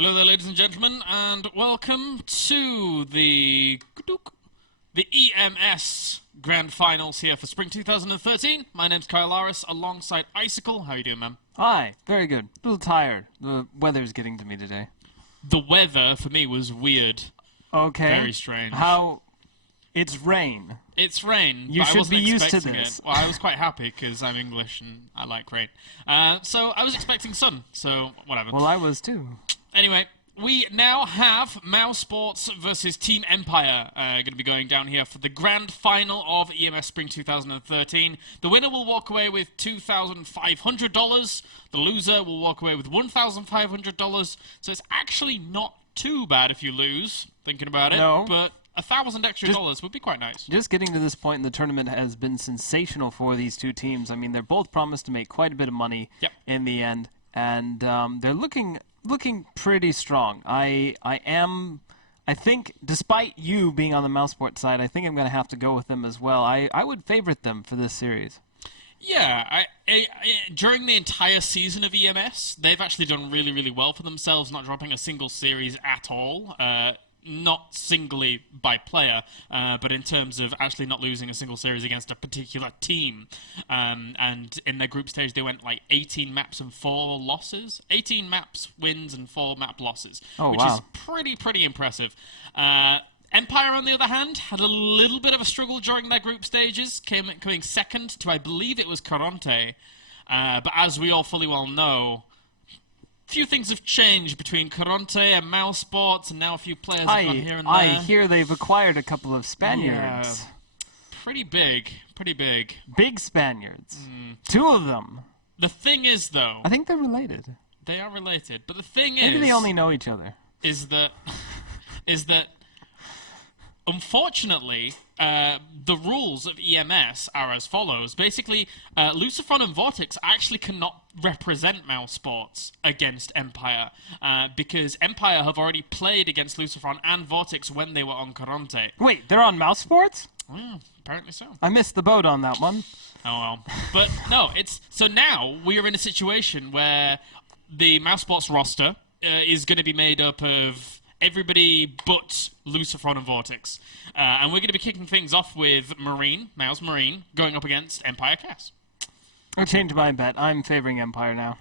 Hello there, ladies and gentlemen, and welcome to the EMS Grand Finals here for Spring 2013. My name's Kyle Laris, alongside Icicle. How you doing, man? Hi, very good. A little tired. The weather's getting to me today. The weather, for me, was weird. Okay. Very strange. How... It's rain. It's rain, You but I should wasn't be used to expecting this. it. Well, I was quite happy, because I'm English and I like rain. So I was expecting sun, so whatever. Well, I was too. Anyway, we now have mousesports versus Team Empire going to be going down here for the grand final of EMS Spring 2013. The winner will walk away with $2,500. The loser will walk away with $1,500. So it's actually not too bad if you lose, thinking about it. No. But $1,000 extra dollars would be quite nice. Just getting to this point in the tournament has been sensational for these two teams. I mean, they're both promised to make quite a bit of money in the end, and they're looking pretty strong. I think, despite you being on the mousesports side, I think I'm going to have to go with them as well. I would favorite them for this series. Yeah, during the entire season of EMS, they've actually done really, really well for themselves, not dropping a single series at all. Not singly by player, but in terms of actually not losing a single series against a particular team. And in their group stage, they went like 18 maps and 4 losses. 18 maps wins and 4 map losses, which is pretty impressive. Empire, on the other hand, had a little bit of a struggle during their group stages, coming second to, I believe it was Caronte. But as we all fully well know, few things have changed between Caronte and mousesports, and now a few players have gone here and there. I hear they've acquired a couple of Spaniards. Yeah, pretty big. Big Spaniards. 2 of them. The thing is, though... I think they're related. They are related, but the thing is... Maybe they only know each other. Is that... Unfortunately, the rules of EMS are as follows. Basically, Lucifron and Vortex actually cannot represent mousesports against Empire, because Empire have already played against Lucifron and Vortex when they were on Caronte. Wait, they're on mousesports? Apparently so. I missed the boat on that one. Oh well. But no, so now we are in a situation where the mousesports roster is going to be made up of everybody but Lucifron and Vortex. And we're going to be kicking things off with Mouse Marine, going up against Empire Cass. I changed my bet. I'm favoring Empire now.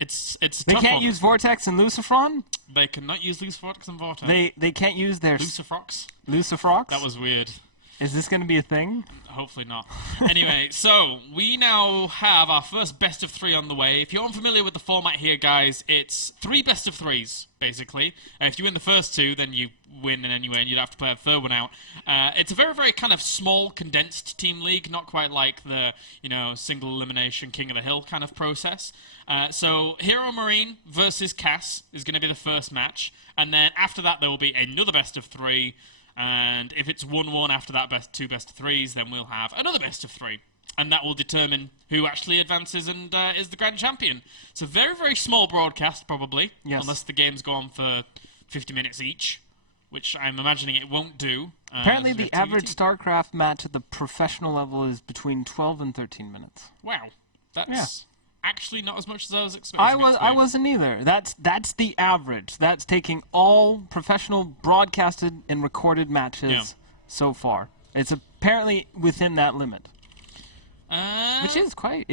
It's They can't use Vortex and Lucifron? They cannot use Vortex and Vortex. They can't use their... Lucifrox? Lucifrox? That was weird. Is this going to be a thing? Hopefully not. Anyway, so we now have our first best of 3 on the way. If you're unfamiliar with the format here, guys, it's 3 best of 3s, basically. If you win the first 2, then you win anyway, and you'd have to play a third one out. It's a very, very kind of small, condensed team league, not quite like the, single elimination King of the Hill kind of process. So Hero Marine versus Cass is going to be the first match, and then after that there will be another best of 3. And if it's 1-1 after that 2 best of 3s, then we'll have another best of 3. And that will determine who actually advances and is the grand champion. So very, very small broadcast, probably. Yes. Unless the games go on for 50 minutes each, which I'm imagining it won't do. Apparently the average Starcraft match at the professional level is between 12 and 13 minutes. Wow. That's actually not as much as I was expecting. I wasn't either. That's the average. That's taking all professional broadcasted and recorded matches so far. It's apparently within that limit. Which is quite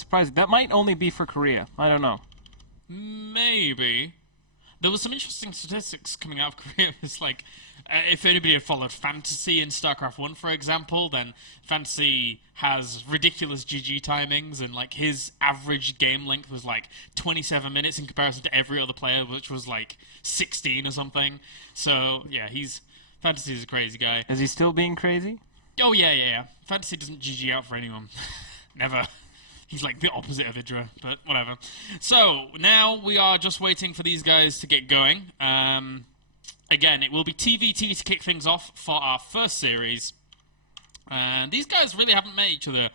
surprising. That might only be for Korea. I don't know. Maybe. There was some interesting statistics coming out of Korea. It's like, if anybody had followed Fantasy in StarCraft 1, for example, then Fantasy has ridiculous GG timings, and like his average game length was like 27 minutes in comparison to every other player, which was like 16 or something. So yeah, Fantasy is a crazy guy. Is he still being crazy? Oh yeah. Fantasy doesn't GG out for anyone. Never. He's like the opposite of Idra, but whatever. So, now we are just waiting for these guys to get going. Again, it will be TVT to kick things off for our first series. And these guys really haven't met each other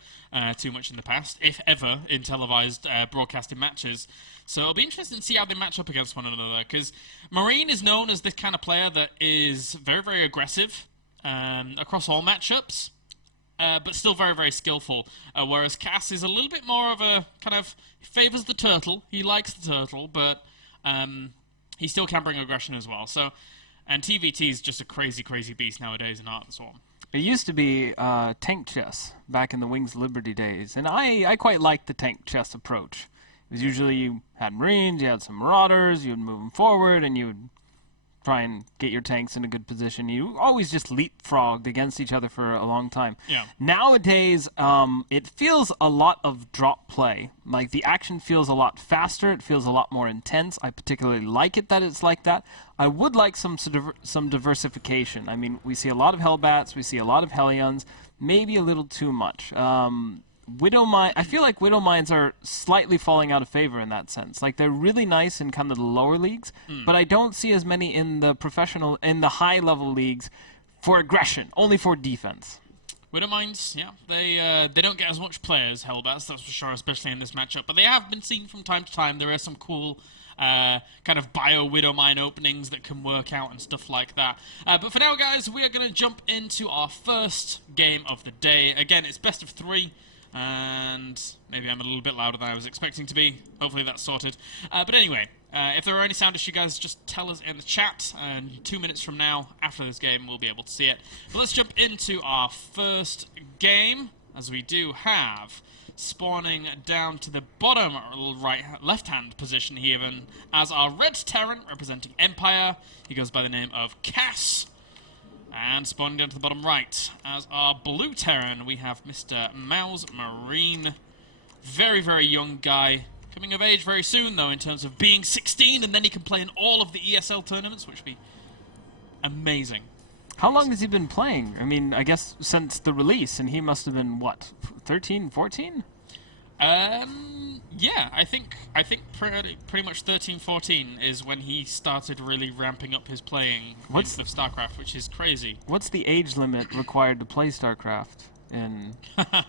too much in the past, if ever, in televised broadcasting matches. So it'll be interesting to see how they match up against one another, because Marine is known as this kind of player that is very, very aggressive across all matchups. But still very, very skillful. Whereas Cass is a little bit more of a kind of favours the turtle. He likes the turtle, but he still can bring aggression as well. So, and TVT is just a crazy, crazy beast nowadays in Art of the Swarm. It used to be tank chess back in the Wings of Liberty days, and I quite liked the tank chess approach. It was usually you had Marines, you had some Marauders, you would move them forward, and you would try and get your tanks in a good position. You always just leapfrogged against each other for a long time. Yeah. Nowadays, it feels a lot of drop play. Like, the action feels a lot faster. It feels a lot more intense. I particularly like it that it's like that. I would like some diversification. I mean, we see a lot of Hellbats. We see a lot of Hellions. Maybe a little too much. I feel like Widow Mines are slightly falling out of favor in that sense. Like, they're really nice in kind of the lower leagues, but I don't see as many in the high-level leagues for aggression, only for defense. Widow Mines, yeah, they don't get as much play as Hellbats, that's for sure, especially in this matchup. But they have been seen from time to time. There are some cool kind of bio-Widow Mine openings that can work out and stuff like that. But for now, guys, we are going to jump into our first game of the day. Again, it's best of 3. And maybe I'm a little bit louder than I was expecting to be. Hopefully that's sorted. But anyway, if there are any sound issues, guys, just tell us in the chat. And 2 minutes from now, after this game, we'll be able to see it. But let's jump into our first game, as we do have spawning down to the bottom left-hand position here, and as our red Terran representing Empire. He goes by the name of Cass. And spawning down to the bottom right, as our blue Terran, we have Mr. Mouse Marine. Very, very young guy. Coming of age very soon, though, in terms of being 16, and then he can play in all of the ESL tournaments, which would be amazing. How long has he been playing? I mean, I guess since the release, and he must have been, what, 13, 14? Yeah, I think pretty much 13, 14 is when he started really ramping up his playing of StarCraft, which is crazy. What's the age limit required to play StarCraft?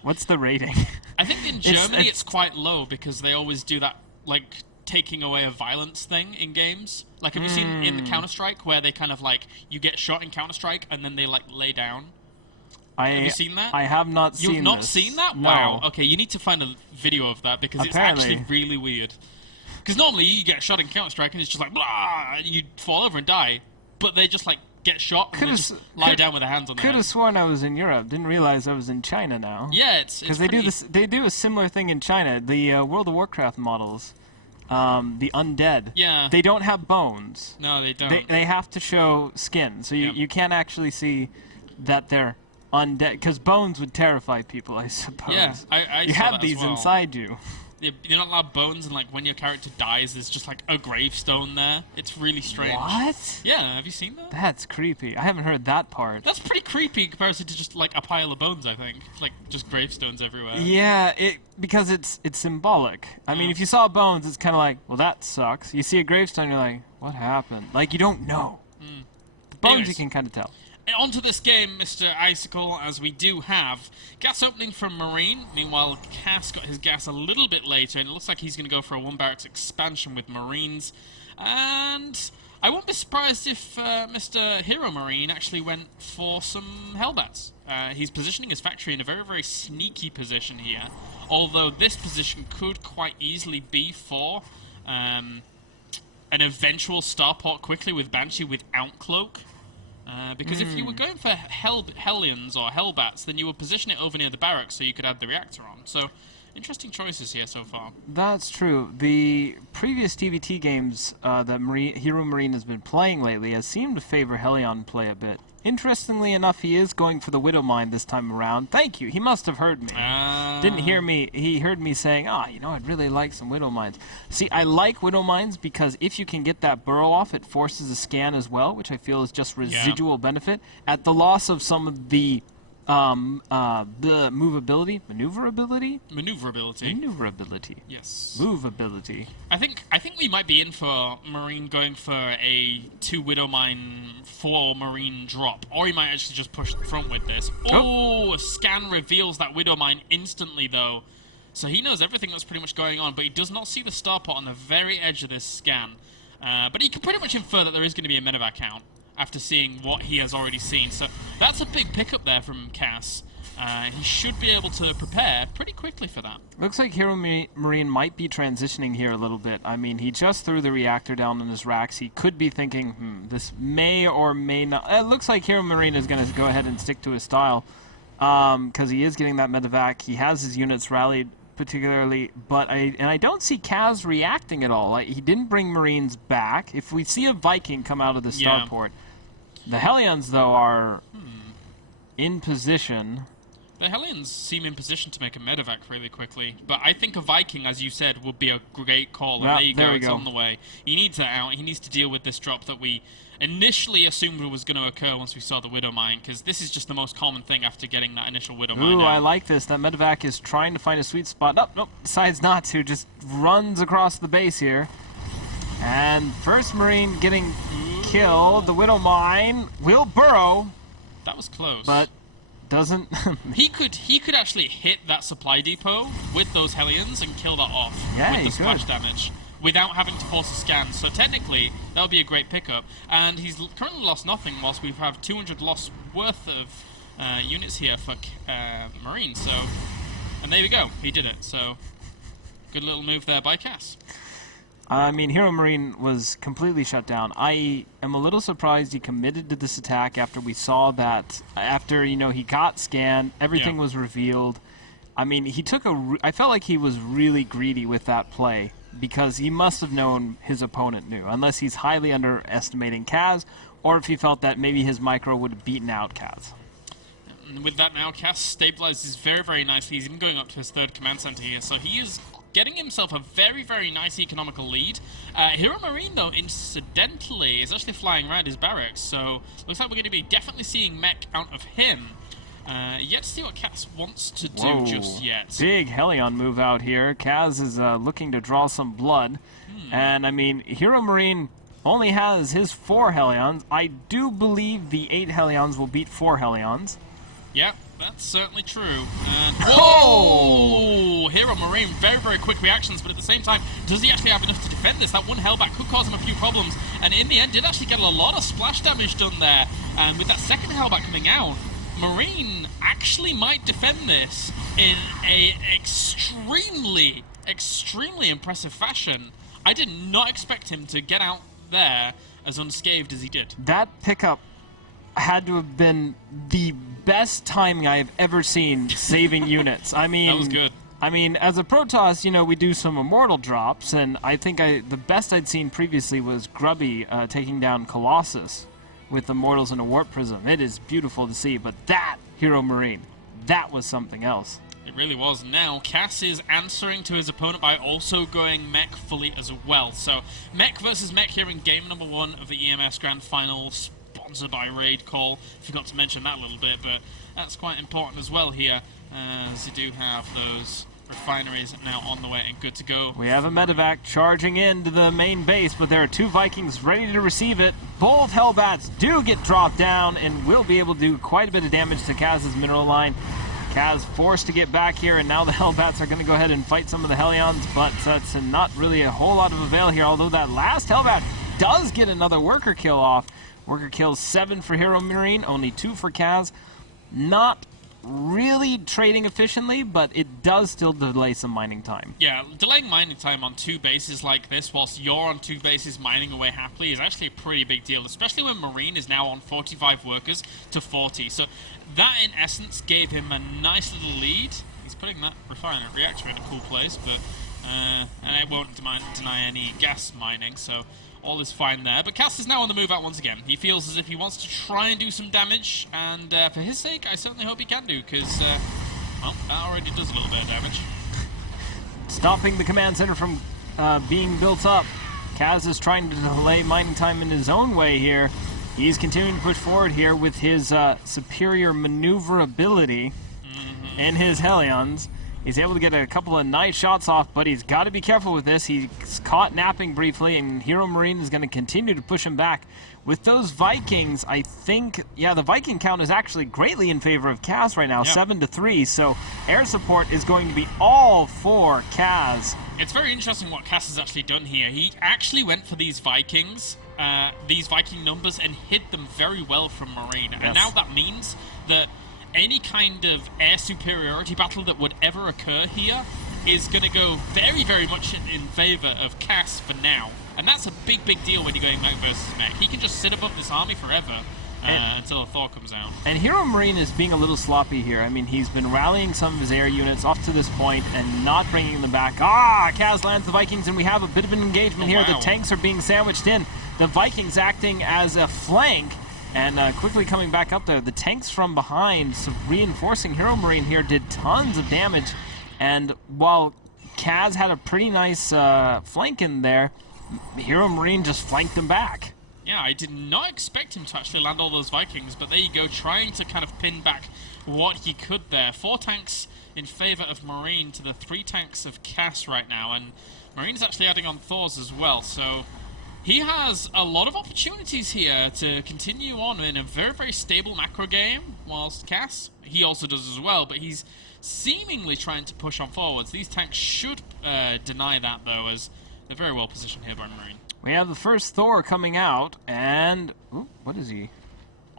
What's the rating? I think in Germany it's quite low because they always do that, like, taking away a violence thing in games. Like, have you seen in the Counter-Strike where they kind of, like, you get shot in Counter-Strike and then they, like, lay down? Have you seen that? I have not seen this. You've not seen that? No. Wow. Okay, you need to find a video of that because it's actually really weird. Because normally you get shot in Counter-Strike and it's just like, blah, and you fall over and die. But they just, like, get shot and just lie down with their hands on their head. Could have sworn I was in Europe. Didn't realize I was in China now. Yeah, it's because they do a similar thing in China. The World of Warcraft models, the undead. Yeah. They don't have bones. No, they don't. They have to show skin, so you can't actually see that they're undead, because bones would terrify people, I suppose. Yeah, I you saw have that these as well. inside you. You're not allowed bones, and like when your character dies, there's just like a gravestone there. It's really strange. What? Yeah, have you seen that? That's creepy. I haven't heard that part. That's pretty creepy in comparison to just like a pile of bones, I think. It's like just gravestones everywhere. Yeah, because it's symbolic. I mean, if you saw bones, it's kind of like, well, that sucks. You see a gravestone, you're like, what happened? Like, you don't know. The bones, Anyways. you can kind of tell. Onto this game, Mr. Icicle, as we do have gas opening from Marine. Meanwhile, Cass got his gas a little bit later, and it looks like he's going to go for a 1 barracks expansion with Marines. And I won't be surprised if Mr. Hero Marine actually went for some Hellbats. He's positioning his factory in a very, very sneaky position here, although this position could quite easily be for an eventual starport quickly with Banshee without Cloak. Because if you were going for Hellions or Hellbats, then you would position it over near the barracks so you could add the reactor on. So, interesting choices here so far. That's true. The previous TVT games that Hero Marine has been playing lately has seemed to favor Hellion play a bit. Interestingly enough, he is going for the Widow Mine this time around. Thank you. He must have heard me. Didn't hear me. He heard me saying, I'd really like some Widow Mines. See, I like Widow Mines because if you can get that burrow off, it forces a scan as well, which I feel is just residual benefit. At the loss of some of the movability, maneuverability. Yes. Movability. I think we might be in for Marine going for a 2 Widow Mine 4 Marine drop, or he might actually just push the front with this. Oh, a scan reveals that Widow Mine instantly though, so he knows everything that's pretty much going on, but he does not see the starport on the very edge of this scan. But he can pretty much infer that there is going to be a medevac count after seeing what he has already seen. So that's a big pickup there from Cass. he should be able to prepare pretty quickly for that. Looks like Hero Marine might be transitioning here a little bit. I mean, he just threw the reactor down on his racks. He could be thinking, this may or may not... It looks like Hero Marine is going to go ahead and stick to his style because he is getting that medevac. He has his units rallied particularly, but I don't see Kaz reacting at all. Like, he didn't bring Marines back. If we see a Viking come out of the starport, the Hellions, though, are in position... The Hellions seem in position to make a medevac really quickly, but I think a Viking, as you said, would be a great call. And there you go, it's on the way. He needs it out. He needs to deal with this drop that we initially assumed was going to occur once we saw the Widow Mine, because this is just the most common thing after getting that initial Widow Mine. Ooh, I like this. That medevac is trying to find a sweet spot. Nope, decides not to. Just runs across the base here. And first Marine getting killed. The Widow Mine will burrow. That was close. But... doesn't he could actually hit that supply depot with those Hellions and kill that off with the splash damage without having to force a scan. So technically that would be a great pickup, and he's currently lost nothing whilst we have 200 loss worth of units here for Marine. So, and there we go, he did it. So good little move there by Cass. I mean, Hero Marine was completely shut down. I am a little surprised he committed to this attack after we saw that, after, you know, he got scanned, everything was revealed. I mean, he took I felt like he was really greedy with that play, because he must have known his opponent knew, unless he's highly underestimating Kaz, or if he felt that maybe his micro would have beaten out Kaz. And with that now, Kaz stabilizes very, very nicely. He's even going up to his third command center here, so he is getting himself a very, very nice economical lead. Hero Marine, though, incidentally, is actually flying around his barracks, so looks like we're going to be definitely seeing mech out of him. Yet to see what Kaz wants to do just yet. Big Hellion move out here. Kaz is looking to draw some blood. And, I mean, Hero Marine only has his 4 Hellions. I do believe the 8 Hellions will beat 4 Hellions. Yep. That's certainly true. And whoa! Hero Marine, very, very quick reactions, but at the same time, does he actually have enough to defend this? That one hellback could cause him a few problems, and in the end, did actually get a lot of splash damage done there. And with that second hellback coming out, Marine actually might defend this in a extremely, extremely impressive fashion. I did not expect him to get out there as unscathed as he did. That pickup had to have been the best timing I have ever seen saving units. I mean, that was good. I mean, as a Protoss, you know, we do some immortal drops, and I think the best I'd seen previously was Grubby taking down Colossus with Immortals and a Warp Prism. It is beautiful to see, but that Hero Marine, that was something else. It really was. Now, Cass is answering to his opponent by also going mech fully as well. So, mech versus mech here in game number 1 of the EMS Grand Finals, sponsored by Raid Call. Forgot to mention that a little bit, but that's quite important as well here, as you do have those refineries now on the way and good to go. We have a medevac charging into the main base, but there are 2 Vikings ready to receive it. Both Hellbats do get dropped down and will be able to do quite a bit of damage to Kaz's mineral line. Kaz forced to get back here, and now the Hellbats are going to go ahead and fight some of the Hellions, but that's not really a whole lot of avail here, although that last Hellbat does get another worker kill off. Worker kills 7 for Hero Marine, only 2 for Kaz. Not really trading efficiently, but it does still delay some mining time. Yeah, delaying mining time on 2 bases like this, whilst you're on 2 bases mining away happily, is actually a pretty big deal, especially when Marine is now on 45 workers to 40. So that, in essence, gave him a nice little lead. He's putting that refinery reactor in a cool place, but and it won't deny any gas mining, so all is fine there. But Cass is now on the move out once again. He feels as if he wants to try and do some damage, and for his sake, I certainly hope he can do, because, well, that already does a little bit of damage. Stopping the command center from being built up. Kaz is trying to delay mining time in his own way here. He's continuing to push forward here with his superior maneuverability and his Hellions. He's able to get a couple of nice shots off, but he's got to be careful with this. He's caught napping briefly, and Hero Marine is going to continue to push him back. With those Vikings, I think, yeah, the Viking count is actually greatly in favor of Kaz right now, 7-3, so air support is going to be all for Kaz. It's very interesting what Kaz has actually done here. He actually went for these Viking numbers, and hid them very well from Marine. And now that means that any kind of air superiority battle that would ever occur here is going to go very, very much in favor of Cass for now. And that's a big, big deal when you're going mech versus mech. He can just sit above this army forever until a Thor comes out. And Hero Marine is being a little sloppy here. I mean, he's been rallying some of his air units up to this point and not bringing them back. Kaz lands the Vikings, and we have a bit of an engagement here. Wow. The tanks are being sandwiched in. The Vikings acting as a flank and quickly coming back up there. The tanks from behind, so reinforcing Hero Marine here, did tons of damage. And while Kaz had a pretty nice flank in there, Hero Marine just flanked him back. Yeah, I did not expect him to actually land all those Vikings, but there you go, trying to kind of pin back what he could there. 4 tanks in favor of Marine to the 3 tanks of Cass right now, and Marine's actually adding on Thors as well, so he has a lot of opportunities here to continue on in a very, very stable macro game, whilst Cass, he also does as well, but he's seemingly trying to push on forwards. These tanks should deny that, though, as they're very well positioned here by Marine. We have the first Thor coming out, and... Ooh, what is he?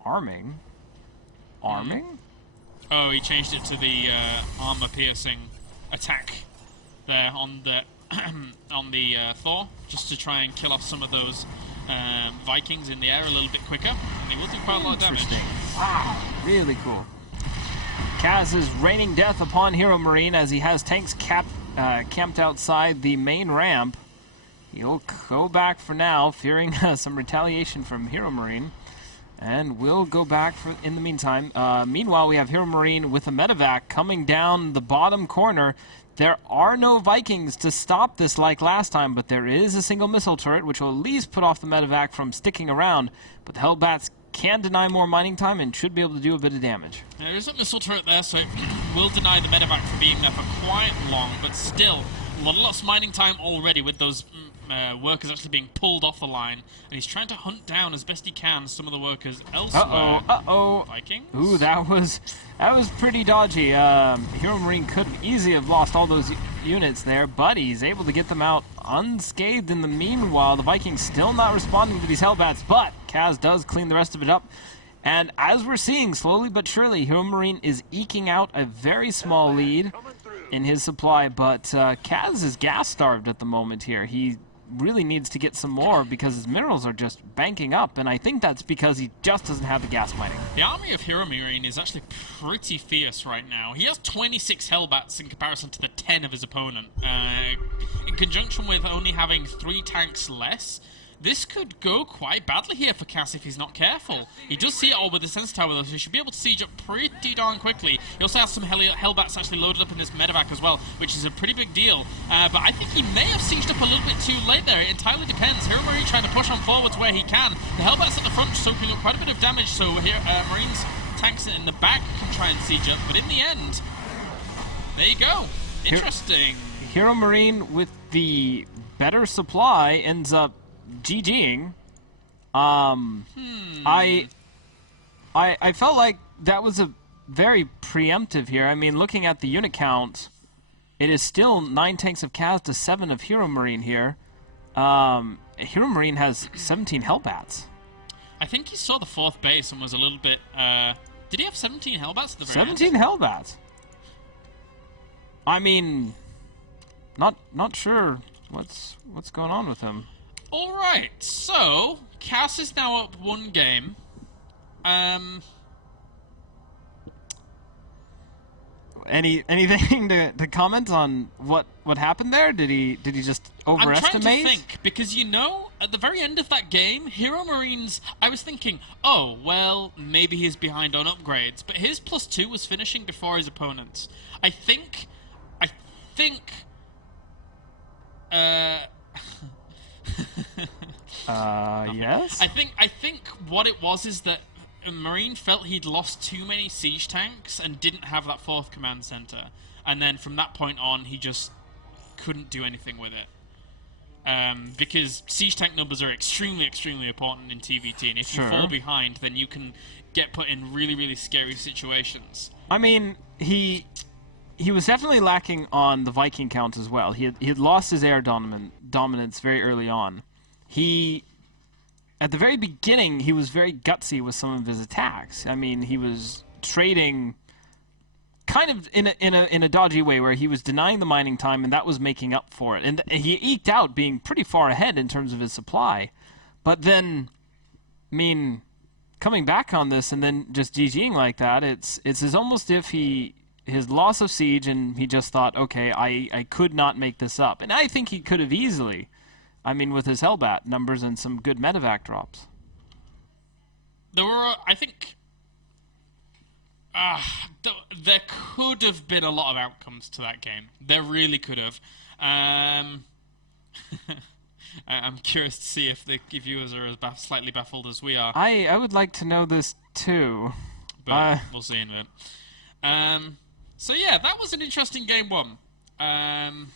Arming? Arming? Oh, he changed it to the armor-piercing attack there on the on the Thor, just to try and kill off some of those Vikings in the air a little bit quicker. And he will do quite a lot of damage. Wow, really cool. Kaz is raining death upon Hero Marine as he has tanks camped outside the main ramp. He'll go back for now, fearing some retaliation from Hero Marine, and will go back in the meantime. Meanwhile, we have Hero Marine with a medevac coming down the bottom corner. There are no Vikings to stop this like last time, but there is a single missile turret, which will at least put off the medevac from sticking around. But the Hellbats can deny more mining time and should be able to do a bit of damage. There is a missile turret there, so it will deny the medevac from being there for quite long, but still, a lot of lost mining time already with those workers actually being pulled off the line, and he's trying to hunt down as best he can some of the workers elsewhere. Vikings? Ooh, that was pretty dodgy. Hero Marine could easily have lost all those units there, but he's able to get them out unscathed in the meanwhile. The Vikings still not responding to these Hellbats, but Kaz does clean the rest of it up. And as we're seeing, slowly but surely, Hero Marine is eking out a very small lead in his supply, but Kaz is gas-starved at the moment here. He really needs to get some more because his minerals are just banking up, and I think that's because he just doesn't have the gas mining. The army of Hero Marine is actually pretty fierce right now. He has 26 Hellbats in comparison to the 10 of his opponent. In conjunction with only having 3 tanks less, this could go quite badly here for Cass if he's not careful. He does see it all with the Sensor Tower, though, so he should be able to siege up pretty darn quickly. He also has some Hellbats actually loaded up in his medevac as well, which is a pretty big deal. But I think he may have sieged up a little bit too late there. It entirely depends. Hero Marine trying to push on forwards where he can. The Hellbats at the front soaking up quite a bit of damage, so here Marine's tanks in the back can try and siege up. But in the end, there you go. Interesting. Hero Marine with the better supply ends up GGing. I felt like that was a very preemptive here. I mean, looking at the unit count, it is still 9 tanks of Kaz to 7 of Hero Marine here. Hero Marine has 17 Hellbats. I think he saw the 4th base and was a little bit... did he have 17 Hellbats at the very 17 end? Hellbats. I mean, not sure what's going on with him. Alright, so Cass is now up 1 game. Anything to comment on what happened there? Did he just overestimate? I'm trying to think, because you know, at the very end of that game, Hero Marines, I was thinking, oh, well, maybe he's behind on upgrades, but his +2 was finishing before his opponent's. I think yes? I think what it was is that Marine felt he'd lost too many siege tanks and didn't have that 4th command center. And then from that point on, he just couldn't do anything with it. Because siege tank numbers are extremely, extremely important in TVT. And if you fall behind, then you can get put in really, really scary situations. I mean, he was definitely lacking on the Viking count as well. He had lost his air dominance very early on. At the very beginning, he was very gutsy with some of his attacks. I mean, he was trading kind of in a dodgy way where he was denying the mining time, and that was making up for it. And he eked out being pretty far ahead in terms of his supply. But then, I mean, coming back on this and then just GGing like that, it's almost if his loss of siege and he just thought, okay, I could not make this up. And I think he could have easily, I mean, with his Hellbat numbers and some good medevac drops. There were, I think, there could have been a lot of outcomes to that game. There really could have. I'm curious to see if the viewers are as slightly baffled as we are. I would like to know this too. But we'll see in a bit. So yeah, that was an interesting game one. I'm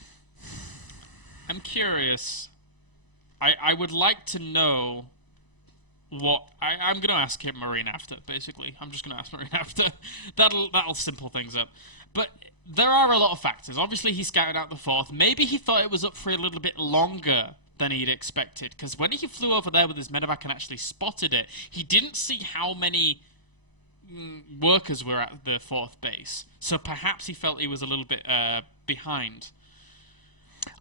curious. I would like to know what I'm going to ask him Marine after. Basically, I'm just going to ask Marine after. That'll simple things up. But there are a lot of factors. Obviously, he scouted out the 4th. Maybe he thought it was up for a little bit longer than he'd expected, because when he flew over there with his medevac and actually spotted it, he didn't see how many workers were at the 4th base. So perhaps he felt he was a little bit behind.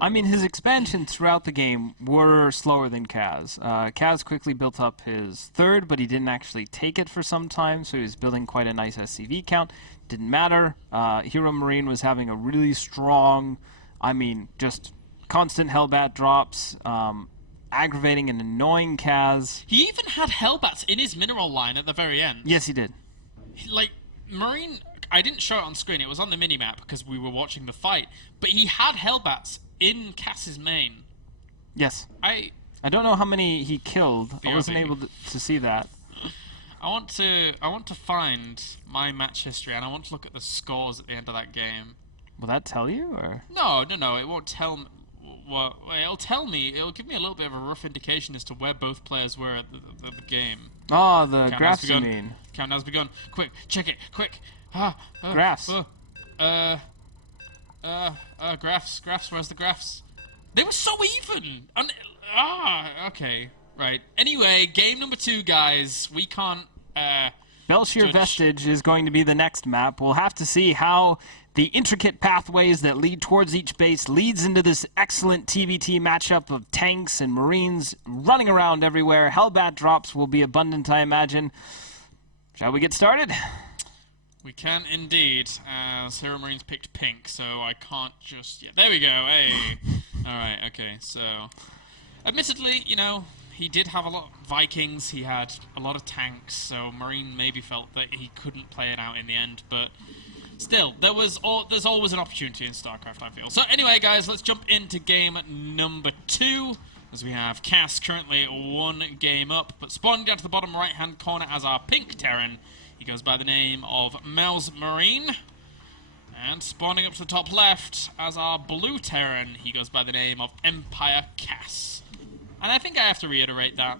I mean, his expansions throughout the game were slower than Kaz. Kaz quickly built up his 3rd, but he didn't actually take it for some time, so he was building quite a nice SCV count. Didn't matter. Hero Marine was having a really strong, I mean, just constant Hellbat drops, aggravating and annoying Kaz. He even had Hellbats in his mineral line at the very end. Yes, he did. Like, Marine, I didn't show it on screen, it was on the minimap because we were watching the fight, but he had Hellbats in Cass's main. Yes. I don't know how many he killed. I wasn't able to see that. I want to find my match history, and I want to look at the scores at the end of that game. Will that tell you, or? No, it won't tell me. Well, it'll tell me. It'll give me a little bit of a rough indication as to where both players were at the game. Oh, the graphs you mean? Countdown's begun. Quick, check it. Quick. Graphs. Graphs. Where's the graphs? They were so even. Okay, right. Anyway, game number 2, guys. We can't. Belshir Vestige is going to be the next map. We'll have to see how the intricate pathways that lead towards each base leads into this excellent TVT matchup of tanks and Marines running around everywhere. Hellbat drops will be abundant, I imagine. Shall we get started? We can indeed, as Hero Marines picked pink, so I can't just... Yeah, there we go, hey! Alright, okay, so... Admittedly, he did have a lot of Vikings, he had a lot of tanks, so Marine maybe felt that he couldn't play it out in the end, but still, there's always an opportunity in StarCraft, I feel. So anyway, guys, let's jump into game number 2, as we have Cass currently 1 game up, but spawning down to the bottom right-hand corner as our pink Terran. He goes by the name of Mouse Marine. And spawning up to the top left as our blue Terran, he goes by the name of Empire Cass. And I think I have to reiterate that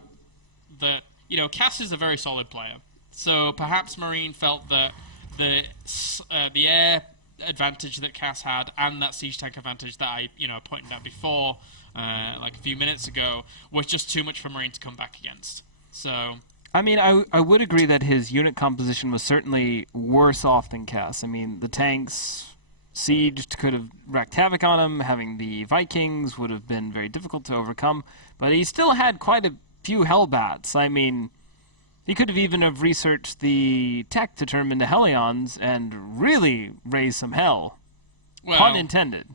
Cass is a very solid player. So perhaps Marine felt that the air advantage that Cass had and that siege tank advantage that I pointed out before, like a few minutes ago, was just too much for Marine to come back against. So... I mean, I would agree that his unit composition was certainly worse off than Cass. I mean, the tanks sieged could have wreaked havoc on him. Having the Vikings would have been very difficult to overcome. But he still had quite a few Hellbats. I mean, he could have even have researched the tech to turn them into Hellions and really raised some hell. Well, pun intended.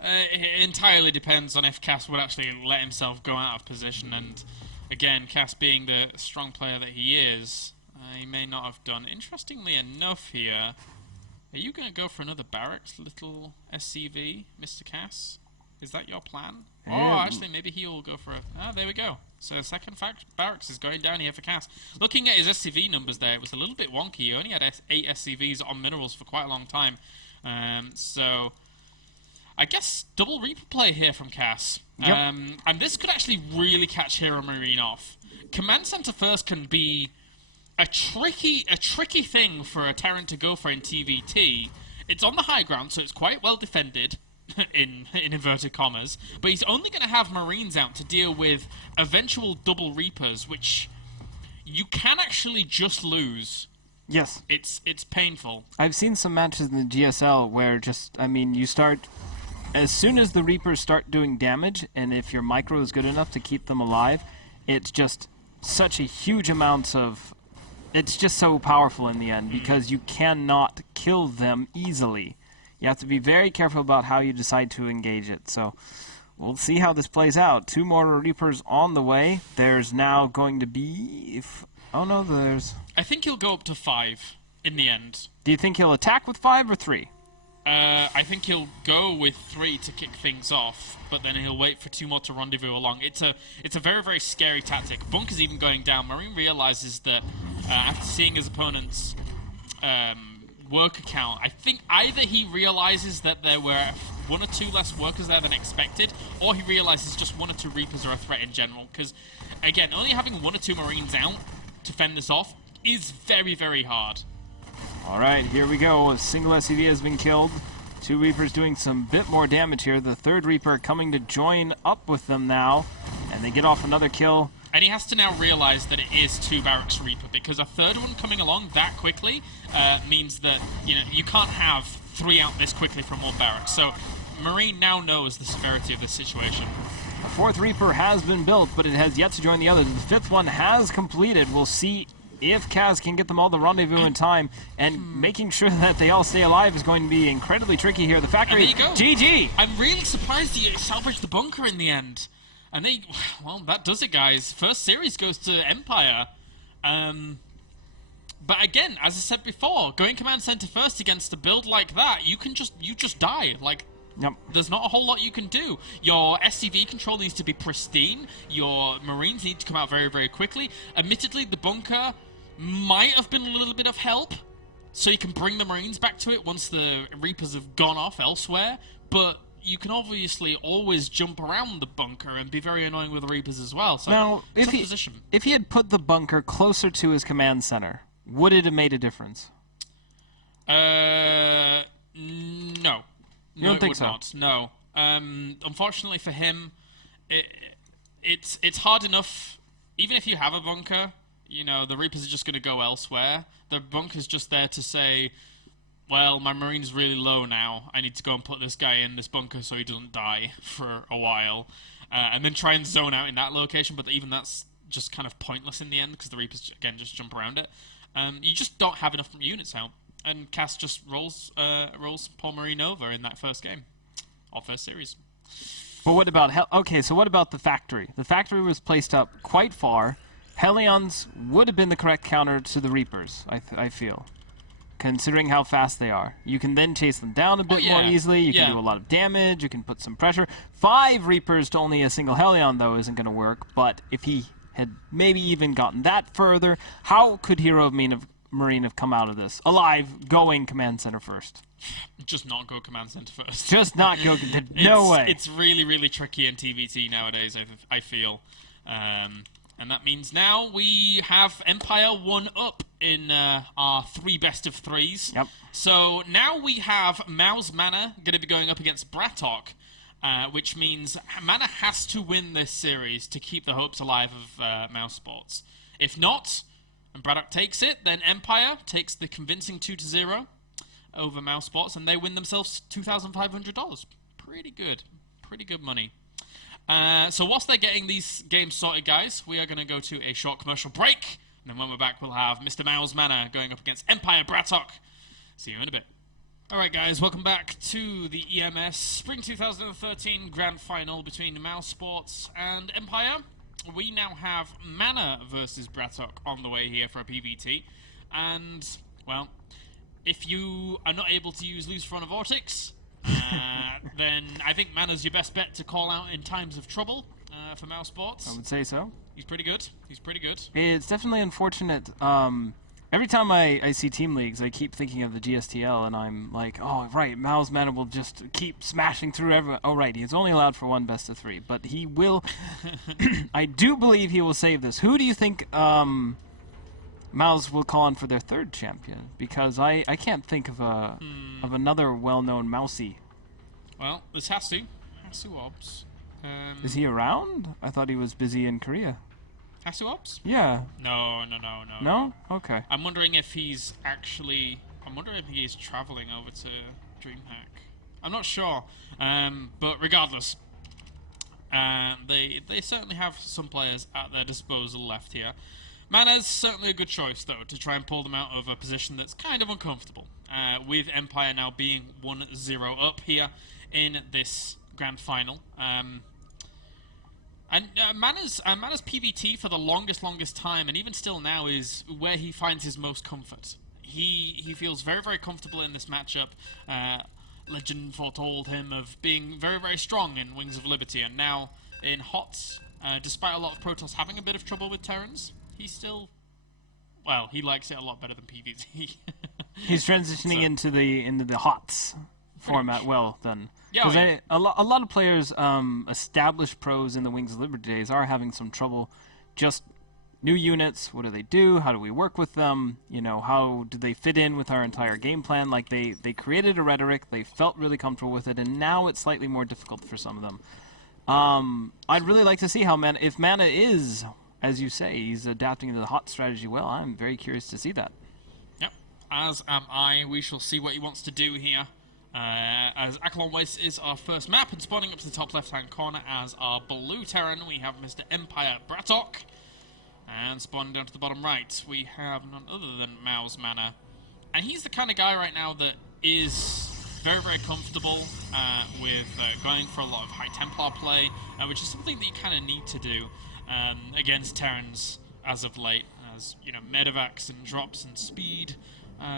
It entirely depends on if Cass would actually let himself go out of position, and again, Cass being the strong player that he is, he may not have done. Interestingly enough here, are you going to go for another barracks, little SCV, Mr. Cass? Is that your plan? Oh, actually, maybe he will go for a... Ah, there we go. So second barracks is going down here for Cass. Looking at his SCV numbers there, it was a little bit wonky. He only had 8 SCVs on minerals for quite a long time. So I guess double Reaper play here from Cass. Yep. And this could actually really catch Hero Marine off. Command Center first can be a tricky thing for a Terran to go for in TVT. It's on the high ground, so it's quite well defended, in inverted commas, but he's only going to have Marines out to deal with eventual double Reapers, which you can actually just lose Yes. It's painful. I've seen some matches in the GSL where just, I mean, you start, as soon as the Reapers start doing damage, and if your micro is good enough to keep them alive, it's just such a huge amount of, it's just so powerful in the end because you cannot kill them easily. You have to be very careful about how you decide to engage it. So we'll see how this plays out. 2 more Reapers on the way. There's now going to be, oh no, there's... I think he'll go up to 5 in the end. Do you think he'll attack with 5 or 3? I think he'll go with 3 to kick things off, but then he'll wait for 2 more to rendezvous along. It's a very, very scary tactic. Bunker's even going down. Marine realizes that after seeing his opponent's worker count, I think either he realizes that there were 1 or 2 less workers there than expected, or he realizes just 1 or 2 Reapers are a threat in general. Because, again, only having 1 or 2 Marines out to fend this off is very, very hard. Alright, here we go. A single SCV has been killed. 2 Reapers doing some bit more damage here. The 3rd Reaper coming to join up with them now. And they get off another kill. And he has to now realize that it is 2 Barracks Reaper, because a 3rd one coming along that quickly means that you can't have 3 out this quickly from 1 barracks. So Marine now knows the severity of this situation. The 4th Reaper has been built, but it has yet to join the others. The 5th one has completed. We'll see if Kaz can get them all the rendezvous in time, and making sure that they all stay alive is going to be incredibly tricky here. The factory, and there you go. GG! I'm really surprised he salvaged the bunker in the end. And well, that does it, guys. First series goes to Empire. But again, as I said before, going command center first against a build like that, you just die. Like, yep. There's not a whole lot you can do. Your SCV control needs to be pristine. Your Marines need to come out very, very quickly. Admittedly, the bunker might have been a little bit of help, so you can bring the Marines back to it once the Reapers have gone off elsewhere, but you can obviously always jump around the bunker and be very annoying with the Reapers as well. So, now, if he had put the bunker closer to his command center, would it have made a difference? No. You don't think so? Not. No. Unfortunately for him, it's hard enough, even if you have a bunker, the Reapers are just going to go elsewhere. The bunker's just there to say, well, my Marine's really low now. I need to go and put this guy in this bunker so he doesn't die for a while. And then try and zone out in that location, but even that's just kind of pointless in the end because the Reapers, again, just jump around it. You just don't have enough units out. And Cass just rolls Paul Marine over in that first game. Or first series. But what about... Okay, so what about the factory? The factory was placed up quite far. Hellions would have been the correct counter to the Reapers, I feel. Considering how fast they are. You can then chase them down a bit more easily. You can do a lot of damage. You can put some pressure. 5 Reapers to only a single Hellion, though, isn't going to work. But if he had maybe even gotten that further, how could Hero of Marine have come out of this alive, going command center first? Just not go command center first. Just not go. No way. It's really, really tricky in TVT nowadays, I feel. And that means now we have Empire 1 up in our 3 best of 3s. Yep. So now we have Mouse Mana going to be going up against Brattok, which means Mana has to win this series to keep the hopes alive of mousesports. If not, and Braddock takes it, then Empire takes the convincing 2-0 over mousesports, and they win themselves $2,500. Pretty good. Pretty good money. So whilst they're getting these games sorted, guys, we are going to go to a short commercial break. And then when we're back, we'll have Mr. Mouse Manor going up against Empire Brattok. See you in a bit. Alright, guys, welcome back to the EMS Spring 2013 Grand Final between mousesports and Empire. We now have Mana versus Brattok on the way here for a PvT. And, well, if you are not able to use Loose Front of Vortex, then I think Mana's your best bet to call out in times of trouble for mousesports. I would say so. He's pretty good. He's pretty good. It's definitely unfortunate. Every time I see team leagues, I keep thinking of the GSTL, and I'm like, oh, right, Mouse Mana will just keep smashing through everyone. Oh, right, he's only allowed for 1 best of 3, but he will... I do believe he will save this. Who do you think Mouse will call on for their 3rd champion? Because I can't think of of another well-known Mousey. Well, this Hasu Obs. Is he around? I thought he was busy in Korea. Hasuops? Yeah. No. No? Okay. I'm wondering if he's actually... I'm wondering if he is traveling over to DreamHack. I'm not sure. But regardless, they certainly have some players at their disposal left here. Mana's certainly a good choice, though, to try and pull them out of a position that's kind of uncomfortable. With Empire now being 1-0 up here in this grand final. And Mana's PvT for the longest time, and even still now, is where he finds his most comfort. He feels very, very comfortable in this matchup. Legend foretold him of being very, very strong in Wings of Liberty, and now in HOTS, despite a lot of Protoss having a bit of trouble with Terrans, he's still... Well, he likes it a lot better than PvT. He's transitioning into the HOTS format well, then. Yeah, Because a lot of players, established pros in the Wings of Liberty days, are having some trouble. Just new units, what do they do? How do we work with them? You know, how do they fit in with our entire game plan? Like, they created a rhetoric, they felt really comfortable with it, and now it's slightly more difficult for some of them. I'd really like to see how if Mana is, as you say, he's adapting to the HOT strategy well. I'm very curious to see that. Yep, as am I. We shall see what he wants to do here. As Akalon Waste is our first map, and spawning up to the top left-hand corner as our blue Terran, we have Mr. Empire Bratok. And spawning down to the bottom right, we have none other than Mouse Mana. And he's the kind of guy right now that is very, very comfortable with going for a lot of High Templar play, which is something that you kind of need to do against Terrans as of late, as, you know, medevacs and drops and speed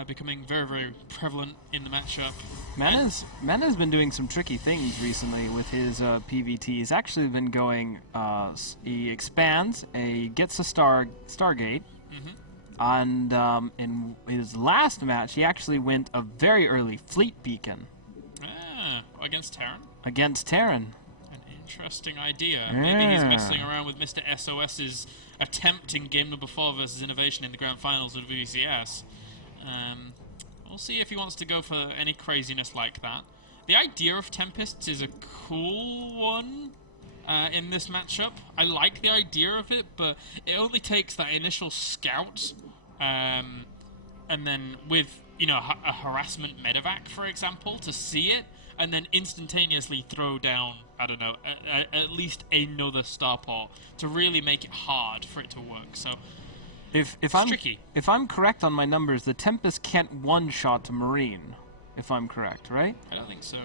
becoming very, very prevalent in the matchup. Mana's been doing some tricky things recently with his PvT. He's actually been going, he expands, gets a Stargate, and in his last match, he actually went a very early Fleet Beacon. Against Terran? Against Terran. An interesting idea. Yeah. Maybe he's messing around with Mr. SOS's attempt in game number 4 versus Innovation in the grand finals of VCS. We'll see if he wants to go for any craziness like that. The idea of Tempests is a cool one in this matchup. I like the idea of it, but it only takes that initial scout, and then with, you know, a harassment medevac, for example, to see it, and then instantaneously throw down, I don't know, at least another starport to really make it hard for it to work. So If I'm correct on my numbers, the Tempest can't one-shot a Marine, if I'm correct, right? I don't think so.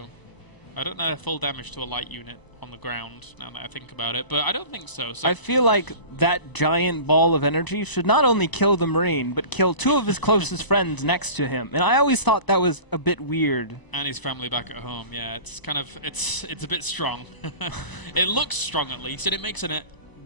I don't know full damage to a light unit on the ground, now that I think about it, but I don't think so. I feel like that giant ball of energy should not only kill the Marine, but kill 2 of his closest friends next to him. And I always thought that was a bit weird. And his family back at home, yeah, it's kind of, it's a bit strong. It looks strong at least, and it makes a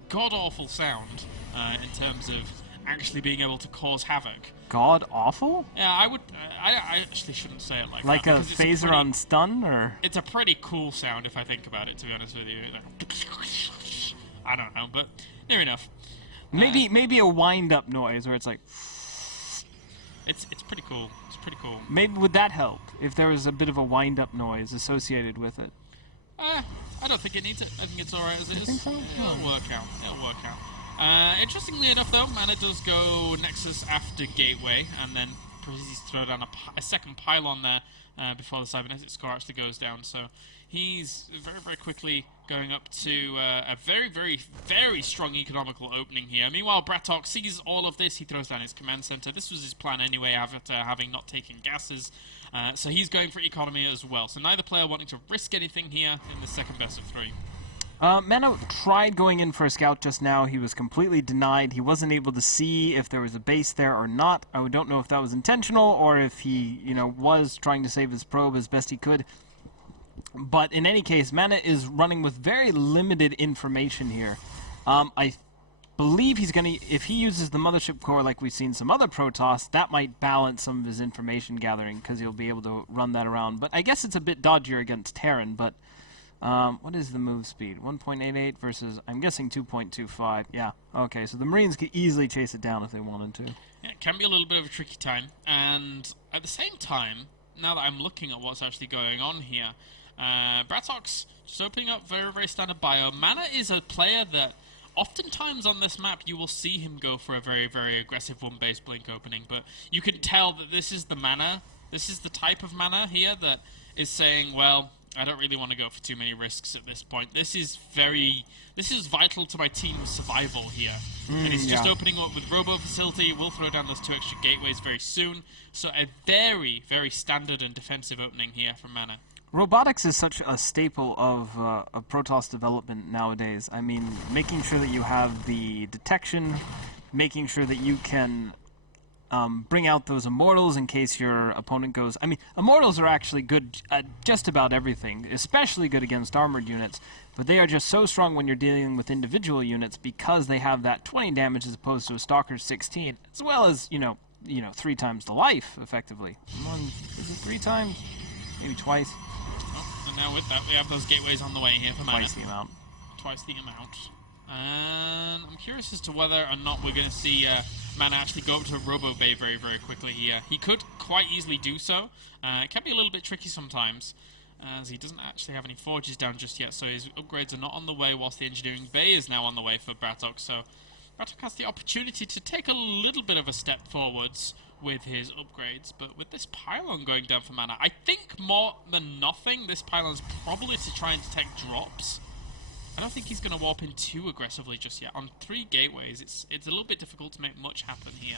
god-awful sound in terms of actually being able to cause havoc. God awful? Yeah, I actually shouldn't say it like that. Like a phaser on stun, or? It's a pretty cool sound if I think about it, to be honest with you. I don't know, but near enough. Maybe a wind-up noise where it's like... It's pretty cool. It's pretty cool. Maybe would that help if there was a bit of a wind-up noise associated with it? I don't think it needs it. I think it's alright as it is. Think so? It'll work out. It'll work out. Interestingly enough, though, Mana does go Nexus after Gateway, and then proceeds to throw down a second pylon there before the cybernetic score actually goes down. So he's very, very quickly going up to a very, very, very strong economical opening here. Meanwhile, Bratok sees all of this. He throws down his command center. This was his plan anyway, after having not taken gases. So he's going for economy as well. So neither player wanting to risk anything here in the second best of 3. Mana tried going in for a scout just now. He was completely denied. He wasn't able to see if there was a base there or not. I don't know if that was intentional or if he, you know, was trying to save his probe as best he could. But in any case, Mana is running with very limited information here. I believe he's going to, if he uses the Mothership Core like we've seen some other Protoss, that might balance some of his information gathering because he'll be able to run that around. But I guess it's a bit dodgier against Terran, but... what is the move speed? 1.88 versus, I'm guessing, 2.25. Yeah, okay, so the Marines could easily chase it down if they wanted to. Yeah, it can be a little bit of a tricky time. And at the same time, now that I'm looking at what's actually going on here, Bratok's just opening up very, very standard bio. Mana is a player that oftentimes on this map you will see him go for a very, very aggressive one-base blink opening, but you can tell that this is the mana, this is the type of mana here that is saying, well, I don't really want to go for too many risks at this point. This is vital to my team's survival here. And he's just opening up with Robo Facility. We'll throw down those 2 extra gateways very soon. So a very, very standard and defensive opening here from Mana. Robotics is such a staple of Protoss development nowadays. I mean, making sure that you have the detection, making sure that you can bring out those Immortals in case your opponent goes... I mean, Immortals are actually good at just about everything, especially good against armored units, but they are just so strong when you're dealing with individual units because they have that 20 damage as opposed to a Stalker's 16, as well as, you know, 3 times the life, effectively. Is it 3 times? Maybe twice. Oh, and now with that, we have those gateways on the way here for Mana. Twice the amount. Twice the amount. And I'm curious as to whether or not we're going to see Mana actually go up to Robo Bay very, very quickly here. He could quite easily do so. It can be a little bit tricky sometimes, as he doesn't actually have any forges down just yet, so his upgrades are not on the way, whilst the Engineering Bay is now on the way for Bratok. So Bratok has the opportunity to take a little bit of a step forwards with his upgrades, but with this pylon going down for Mana, I think more than nothing, this pylon is probably to try and detect drops. I don't think he's going to warp in too aggressively just yet. On 3 gateways, it's a little bit difficult to make much happen here.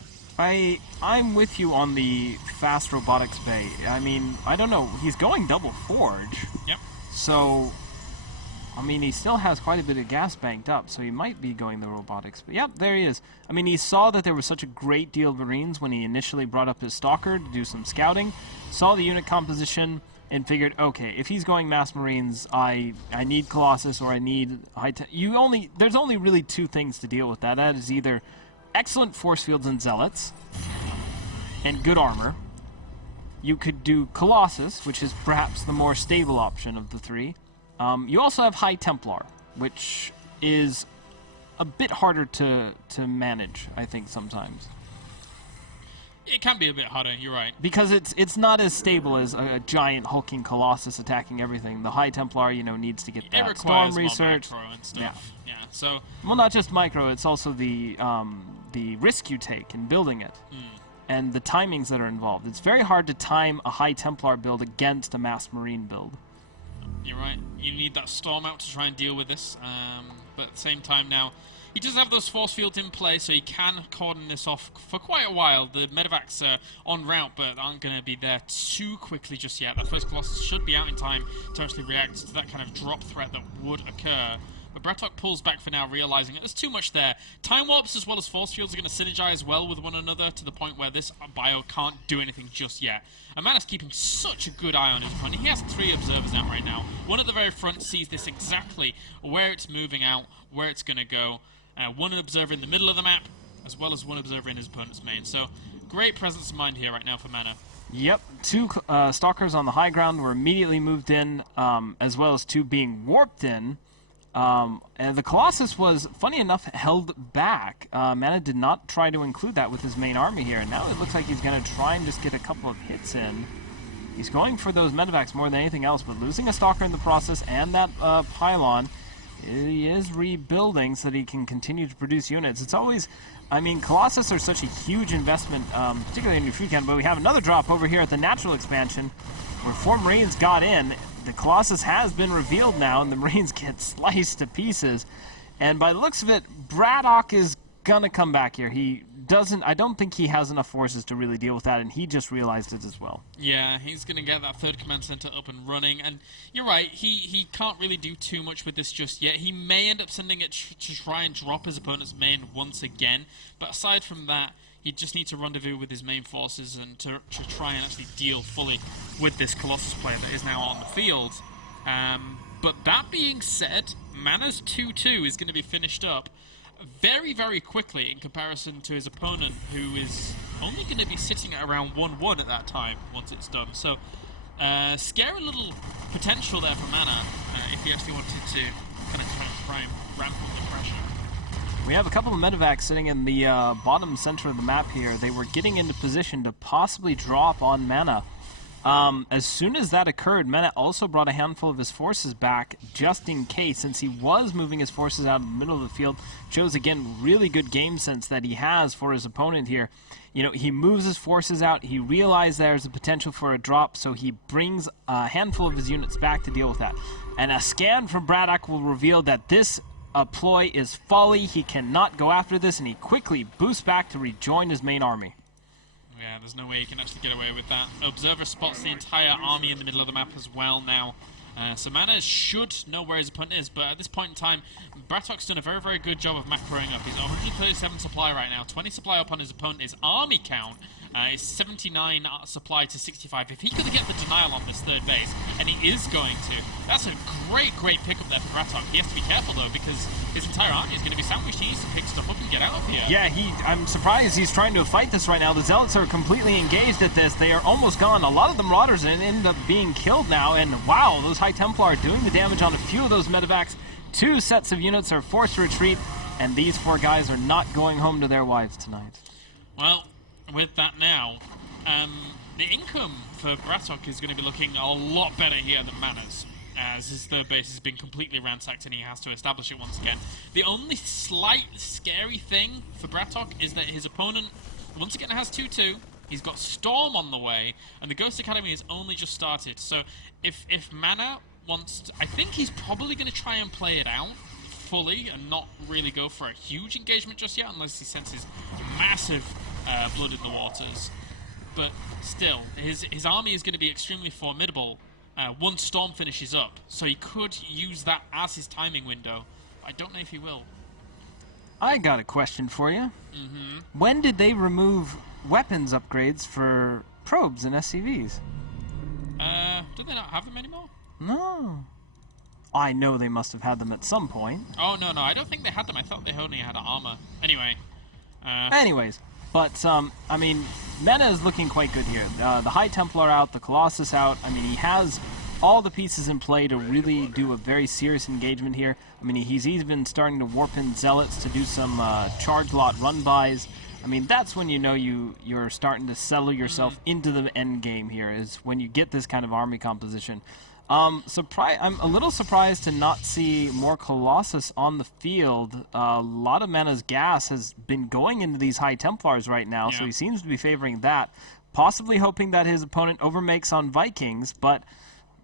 I'm with you on the fast robotics bay. I mean, I don't know. He's going double forge. Yep. So, I mean, he still has quite a bit of gas banked up, so he might be going the robotics. But yep, there he is. I mean, he saw that there was such a great deal of Marines when he initially brought up his Stalker to do some scouting, saw the unit composition, and figured, okay, if he's going mass Marines, I need Colossus or I need there's only really 2 things to deal with that. That is either excellent force fields and zealots and good armor. You could do Colossus, which is perhaps the more stable option of the 3. You also have High Templar, which is a bit harder to manage, I think, sometimes. It can be a bit harder, you're right. Because it's not as stable as a giant hulking Colossus attacking everything. The High Templar, needs to get that storm research. Micro and stuff. Yeah. So well, not just micro. It's also the risk you take in building it, and the timings that are involved. It's very hard to time a High Templar build against a Mass Marine build. You're right. You need that storm out to try and deal with this. But at the same time now, he does have those force fields in play, so he can cordon this off for quite a while. The medevacs are en route, but aren't going to be there too quickly just yet. That first Colossus should be out in time to actually react to that kind of drop threat that would occur. But Bratok pulls back for now, realizing that there's too much there. Time warps as well as force fields are going to synergize well with one another to the point where this bio can't do anything just yet. And Mana's keeping such a good eye on his opponent. He has 3 observers out right now. One at the very front sees this exactly, where it's moving out, where it's going to go. One observer in the middle of the map, as well as one observer in his opponent's main. So, great presence of mind here right now for Mana. Yep, 2 Stalkers on the high ground were immediately moved in, as well as 2 being warped in. And the Colossus was, funny enough, held back. Mana did not try to include that with his main army here. And now it looks like he's going to try and just get a couple of hits in. He's going for those medevacs more than anything else, but losing a Stalker in the process and that pylon, he is rebuilding so that he can continue to produce units. It's always, I mean, Colossus are such a huge investment, particularly in New Freecam, but we have another drop over here at the natural expansion where 4 Marines got in. The Colossus has been revealed now, and the Marines get sliced to pieces. And by the looks of it, Bratok is gonna come back here. I don't think he has enough forces to really deal with that, and he just realized it as well. Yeah, he's gonna get that 3rd command center up and running, and you're right, he can't really do too much with this just yet. He may end up sending it to try and drop his opponent's main once again, but aside from that, he just needs to rendezvous with his main forces and to try and actually deal fully with this Colossus player that is now on the field. But that being said, Mana's 2-2 is going to be finished up very, very quickly in comparison to his opponent, who is only going to be sitting at around 1-1 at that time once it's done. So, scary little potential there for Mana if he actually wanted to kind of try and ramp up the pressure. We have a couple of medevacs sitting in the bottom center of the map here. They were getting into position to possibly drop on Mana. As soon as that occurred, Mena also brought a handful of his forces back just in case, since he was moving his forces out in the middle of the field. Shows, again, really good game sense that he has for his opponent here. You know, he moves his forces out, he realized there's a potential for a drop, so he brings a handful of his units back to deal with that. And a scan from Braddock will reveal that this ploy is folly. He cannot go after this, and he quickly boosts back to rejoin his main army. Yeah, there's no way you can actually get away with that. Observer spots the entire army in the middle of the map as well now. So Mana should know where his opponent is, but at this point in time, Bratok's done a very, very good job of macroing up. He's 137 supply right now, 20 supply up on his opponent. His army count is 79 supply to 65. If he could get the denial on this third base, and he is going to, that's a great, great pickup there for Bratok. He has to be careful, though, because his entire army is going to be sandwiched. He needs to pick stuff up and get out of here. Yeah, I'm surprised he's trying to fight this right now. The Zealots are completely engaged at this. They are almost gone. A lot of the Marauders end up being killed now, and wow, those High Templar are doing the damage on a few of those medevacs. 2 sets of units are forced to retreat, and these 4 guys are not going home to their wives tonight. Well, with that now, the income for Bratok is going to be looking a lot better here than Mana's, as his third base has been completely ransacked and he has to establish it once again. The only slight scary thing for Bratok is that his opponent once again has 2-2. He's got Storm on the way, and the Ghost Academy has only just started. So if Mana wants to, I think he's probably going to try and play it out fully and not really go for a huge engagement just yet, unless he senses massive blood in the waters. But still, his army is going to be extremely formidable once Storm finishes up, so he could use that as his timing window. I don't know if he will. I got a question for you. When did they remove weapons upgrades for probes and SCVs? Do they not have them anymore? No. I know they must have had them at some point. Oh, no, I don't think they had them. I thought they only had armor. Anyway. Anyways, but, I mean, Mena is looking quite good here. The High Templar out, the Colossus out. I mean, he has all the pieces in play to really do a very serious engagement here. I mean, he's even starting to warp in Zealots to do some charge lot run-bys. I mean, that's when you know you're starting to settle yourself into the end game here, is when you get this kind of army composition. I'm a little surprised to not see more Colossus on the field. A lot of Mana's gas has been going into these High Templars right now, so he seems to be favoring that, possibly hoping that his opponent overmakes on Vikings, but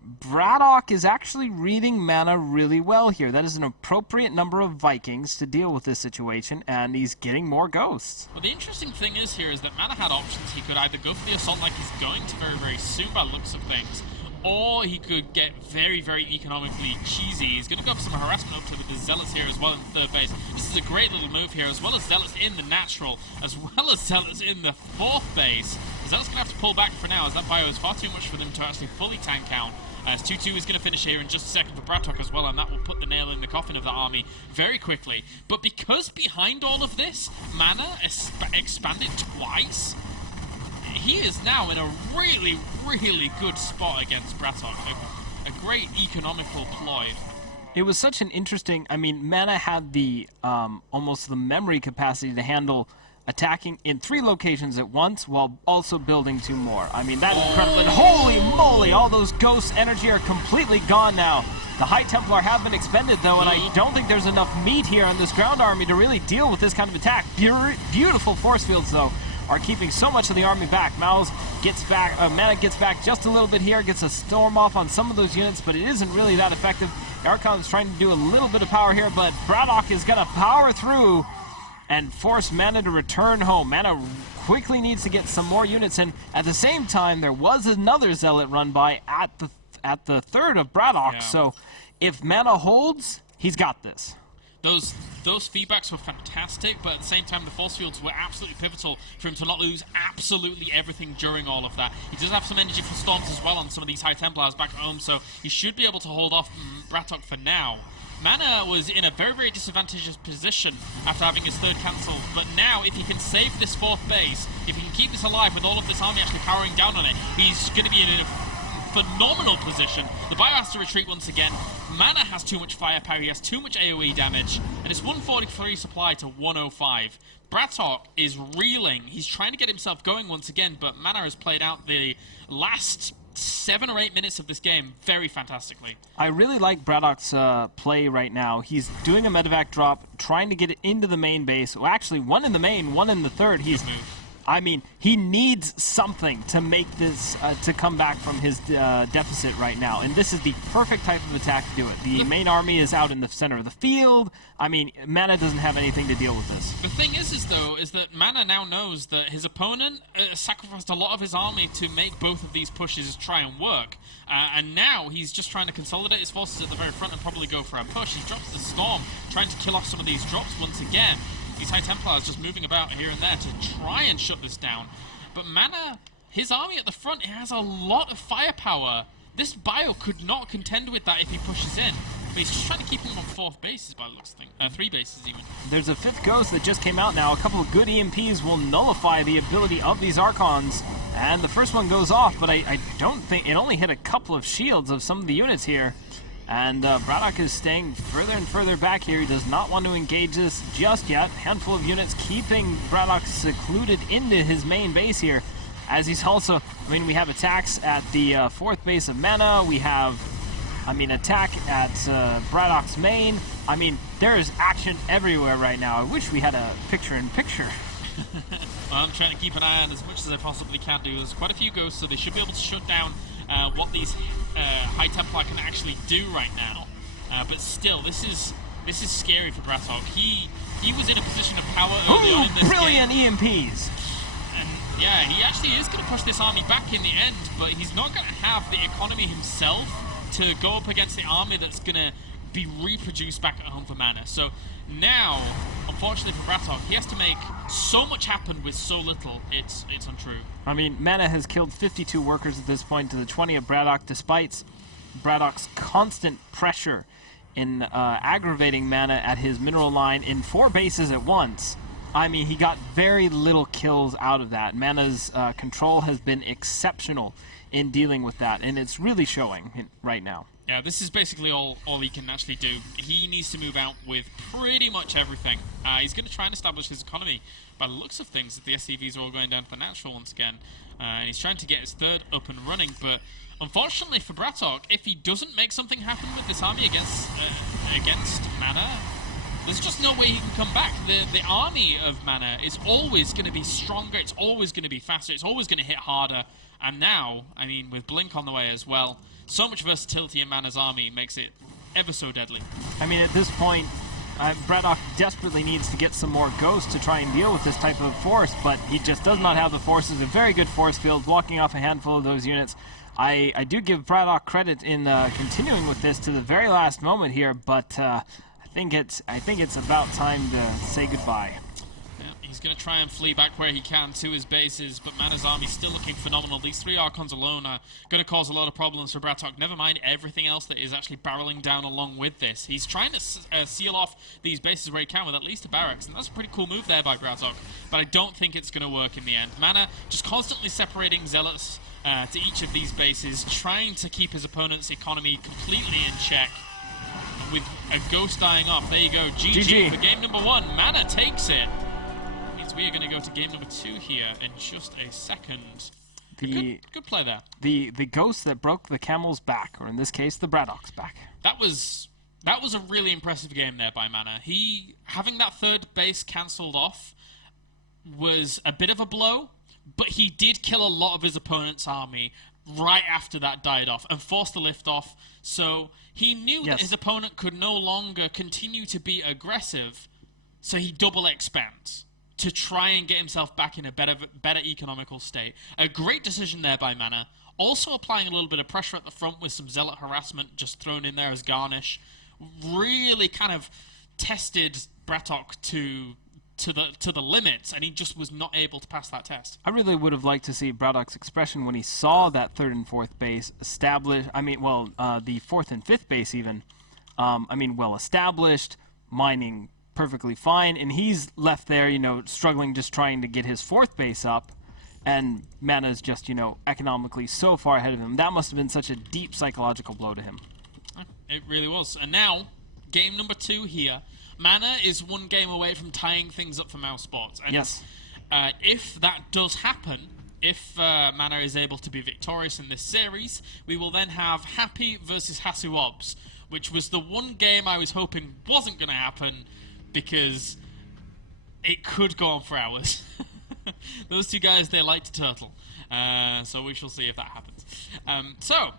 Braddock is actually reading Mana really well here. That is an appropriate number of Vikings to deal with this situation, and he's getting more ghosts. Well, the interesting thing is here is that Mana had options. He could either go for the assault like he's going to very, very soon by the looks of things, or he could get very, very economically cheesy. He's going to go for some harassment up to the Zealots here as well in the third base. This is a great little move here, as well as Zealots in the natural, as well as Zealots in the fourth base. Zealots going to have to pull back for now, as that bio is far too much for them to actually fully tank out. As 2-2 is going to finish here in just a second for Bratok as well, and that will put the nail in the coffin of the army very quickly. But because behind all of this, Mana expanded twice, he is now in a really, really good spot against Bratok. A great economical ploy. It was such an interesting... I mean, Mana had the almost the memory capacity to handle attacking in 3 locations at once while also building 2 more. I mean, that is incredible. And holy moly, all those ghosts' energy are completely gone now. The High Templar have been expended, though, and I don't think there's enough meat here on this ground army to really deal with this kind of attack. Beautiful force fields, though, are keeping so much of the army back. Mana gets back just a little bit here, gets a storm off on some of those units, but it isn't really that effective. Archon's trying to do a little bit of power here, but Braddock is going to power through and force Mana to return home. Mana quickly needs to get some more units in. At the same time, there was another Zealot run by at the third of Braddock, so if Mana holds, he's got this. Those feedbacks were fantastic, but at the same time, the force fields were absolutely pivotal for him to not lose absolutely everything during all of that. He does have some energy for storms as well on some of these High Templars back at home, so he should be able to hold off Bratok for now. Mana was in a very, very disadvantageous position after having his third cancelled, but now if he can save this fourth base, if he can keep this alive with all of this army actually powering down on it, he's going to be in a phenomenal position. The bio has to retreat once again. Mana has too much firepower, he has too much AoE damage, and it's 143 supply to 105. Bratok is reeling. He's trying to get himself going once again, but Mana has played out the last 7 or 8 minutes of this game very fantastically. I really like Braddock's play right now. He's doing a medevac drop, trying to get it into the main base. Well, actually, one in the main, one in the third. I mean, he needs something to make this, to come back from his deficit right now. And this is the perfect type of attack to do it. The main army is out in the center of the field. I mean, Mana doesn't have anything to deal with this. The thing is that Mana now knows that his opponent sacrificed a lot of his army to make both of these pushes try and work. And now he's just trying to consolidate his forces at the very front and probably go for a push. He drops the Storm, trying to kill off some of these drops once again. These High Templars just moving about here and there to try and shut this down. But Mana, his army at the front, it has a lot of firepower. This bio could not contend with that if he pushes in. But he's just trying to keep him on 4th bases by the looks of things. 3 bases even. There's a 5th ghost that just came out now. A couple of good EMPs will nullify the ability of these Archons. And the first one goes off, but I don't think it only hit a couple of shields of some of the units here. And Braddock is staying further and further back here. He does not want to engage this just yet. Handful of units keeping Braddock secluded into his main base here. As he's also, I mean, we have attacks at the 4th base of Mana. We have, I mean, attack at Braddock's main. I mean, there is action everywhere right now. I wish we had a picture-in-picture. Well, I'm trying to keep an eye on as much as I possibly can do. There's quite a few ghosts, so they should be able to shut down what these High Templar can actually do right now. But still, this is scary for Braddock. He was in a position of power early on in this brilliant game. EMPs! And yeah, he actually is going to push this army back in the end, but he's not going to have the economy himself to go up against the army that's going to be reproduced back at home for Mana. So now, unfortunately for Braddock, he has to make so much happen with so little, it's untrue. I mean, Mana has killed 52 workers at this point to the 20 of Braddock, despite Braddock's constant pressure in aggravating Mana at his mineral line in 4 bases at once. I mean, he got very little kills out of that. Mana's control has been exceptional in dealing with that, and it's really showing right now. Yeah, this is basically all he can actually do. He needs to move out with pretty much everything. He's going to try and establish his economy. By the looks of things, the SCVs are all going down to the natural once again. And he's trying to get his 3rd up and running, but unfortunately for Braddock, if he doesn't make something happen with this army against Mana, there's just no way he can come back. The army of Mana is always going to be stronger, it's always going to be faster, it's always going to hit harder. And now, I mean, with Blink on the way as well, so much versatility in Mana's army makes it ever so deadly. I mean, at this point, Braddock desperately needs to get some more ghosts to try and deal with this type of force, but he just does not have the forces. A very good force field, blocking off a handful of those units. I do give Braddock credit in continuing with this to the very last moment here, but I think it's about time to say goodbye. He's going to try and flee back where he can to his bases, but Mana's army still looking phenomenal. These 3 Archons alone are going to cause a lot of problems for Braddock, never mind everything else that is actually barreling down along with this. He's trying to seal off these bases where he can with at least a barracks, and that's a pretty cool move there by Braddock, but I don't think it's going to work in the end. Mana just constantly separating Zealots to each of these bases, trying to keep his opponent's economy completely in check. With a ghost dying off, there you go, GG for game number 1. Mana takes it. We are going to go to game number 2 here in just a second. Good play there. The ghost that broke the camel's back, or in this case, the Braddock's back. That was a really impressive game there by Mana. Having that 3rd base cancelled off was a bit of a blow, but he did kill a lot of his opponent's army right after that died off and forced the lift off. So he knew that his opponent could no longer continue to be aggressive, so he double expands to try and get himself back in a better economical state. A great decision there by Mana. Also applying a little bit of pressure at the front with some Zealot harassment just thrown in there as garnish. Really kind of tested Braddock to the limits, and he just was not able to pass that test. I really would have liked to see Braddock's expression when he saw that 3rd and 4th base established. I mean, well, the 4th and 5th base even. I mean, well established, mining perfectly fine, and he's left there, you know, struggling, just trying to get his 4th base up, and Mana's just, you know, economically so far ahead of him. That must have been such a deep psychological blow to him. It really was. And now, game number 2 here. Mana is 1 game away from tying things up for mousesports. And yes. If that does happen, if Mana is able to be victorious in this series, we will then have Happy versus Hasuobs, which was the one game I was hoping wasn't going to happen because it could go on for hours. Those two guys, they like to turtle. So we shall see if that happens. So,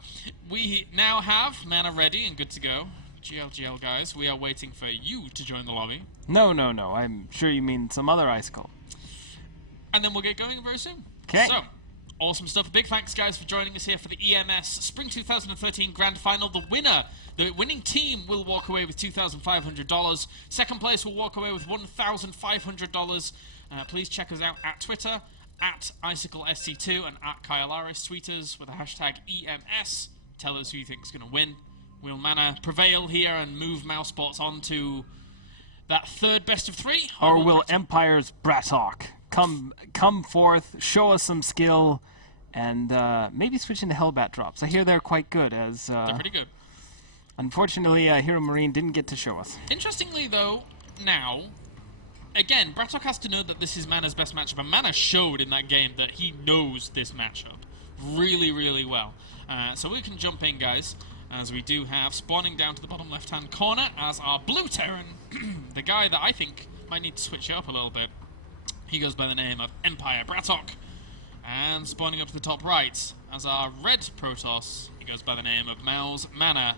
we now have Mana ready and good to go. GLGL guys, we are waiting for you to join the lobby. No. I'm sure you mean some other icicle. And then we'll get going very soon. Okay. So, awesome stuff. Big thanks, guys, for joining us here for the EMS Spring 2013 Grand Final. The winning team will walk away with $2,500. Second place will walk away with $1,500. Please check us out at Twitter, at IcicleSC2 and at Kylaris. Tweet us with the hashtag EMS. Tell us who you think is going to win. Will Mana prevail here and move mousesports on to that third best of three? Or will Empire's Bratok come forth, show us some skill, and maybe switch into Hellbat drops? I hear they're quite good. They're pretty good. Unfortunately, Hero Marine didn't get to show us. Interestingly, though, now, again, Bratok has to know that this is Mana's best matchup, and Mana showed in that game that he knows this matchup really, really well. So we can jump in, guys, as we do have spawning down to the bottom left-hand corner as our blue Terran, the guy that I think might need to switch up a little bit. He goes by the name of Empire Bratok. And spawning up to the top right as our red Protoss, he goes by the name of Mouse Mana,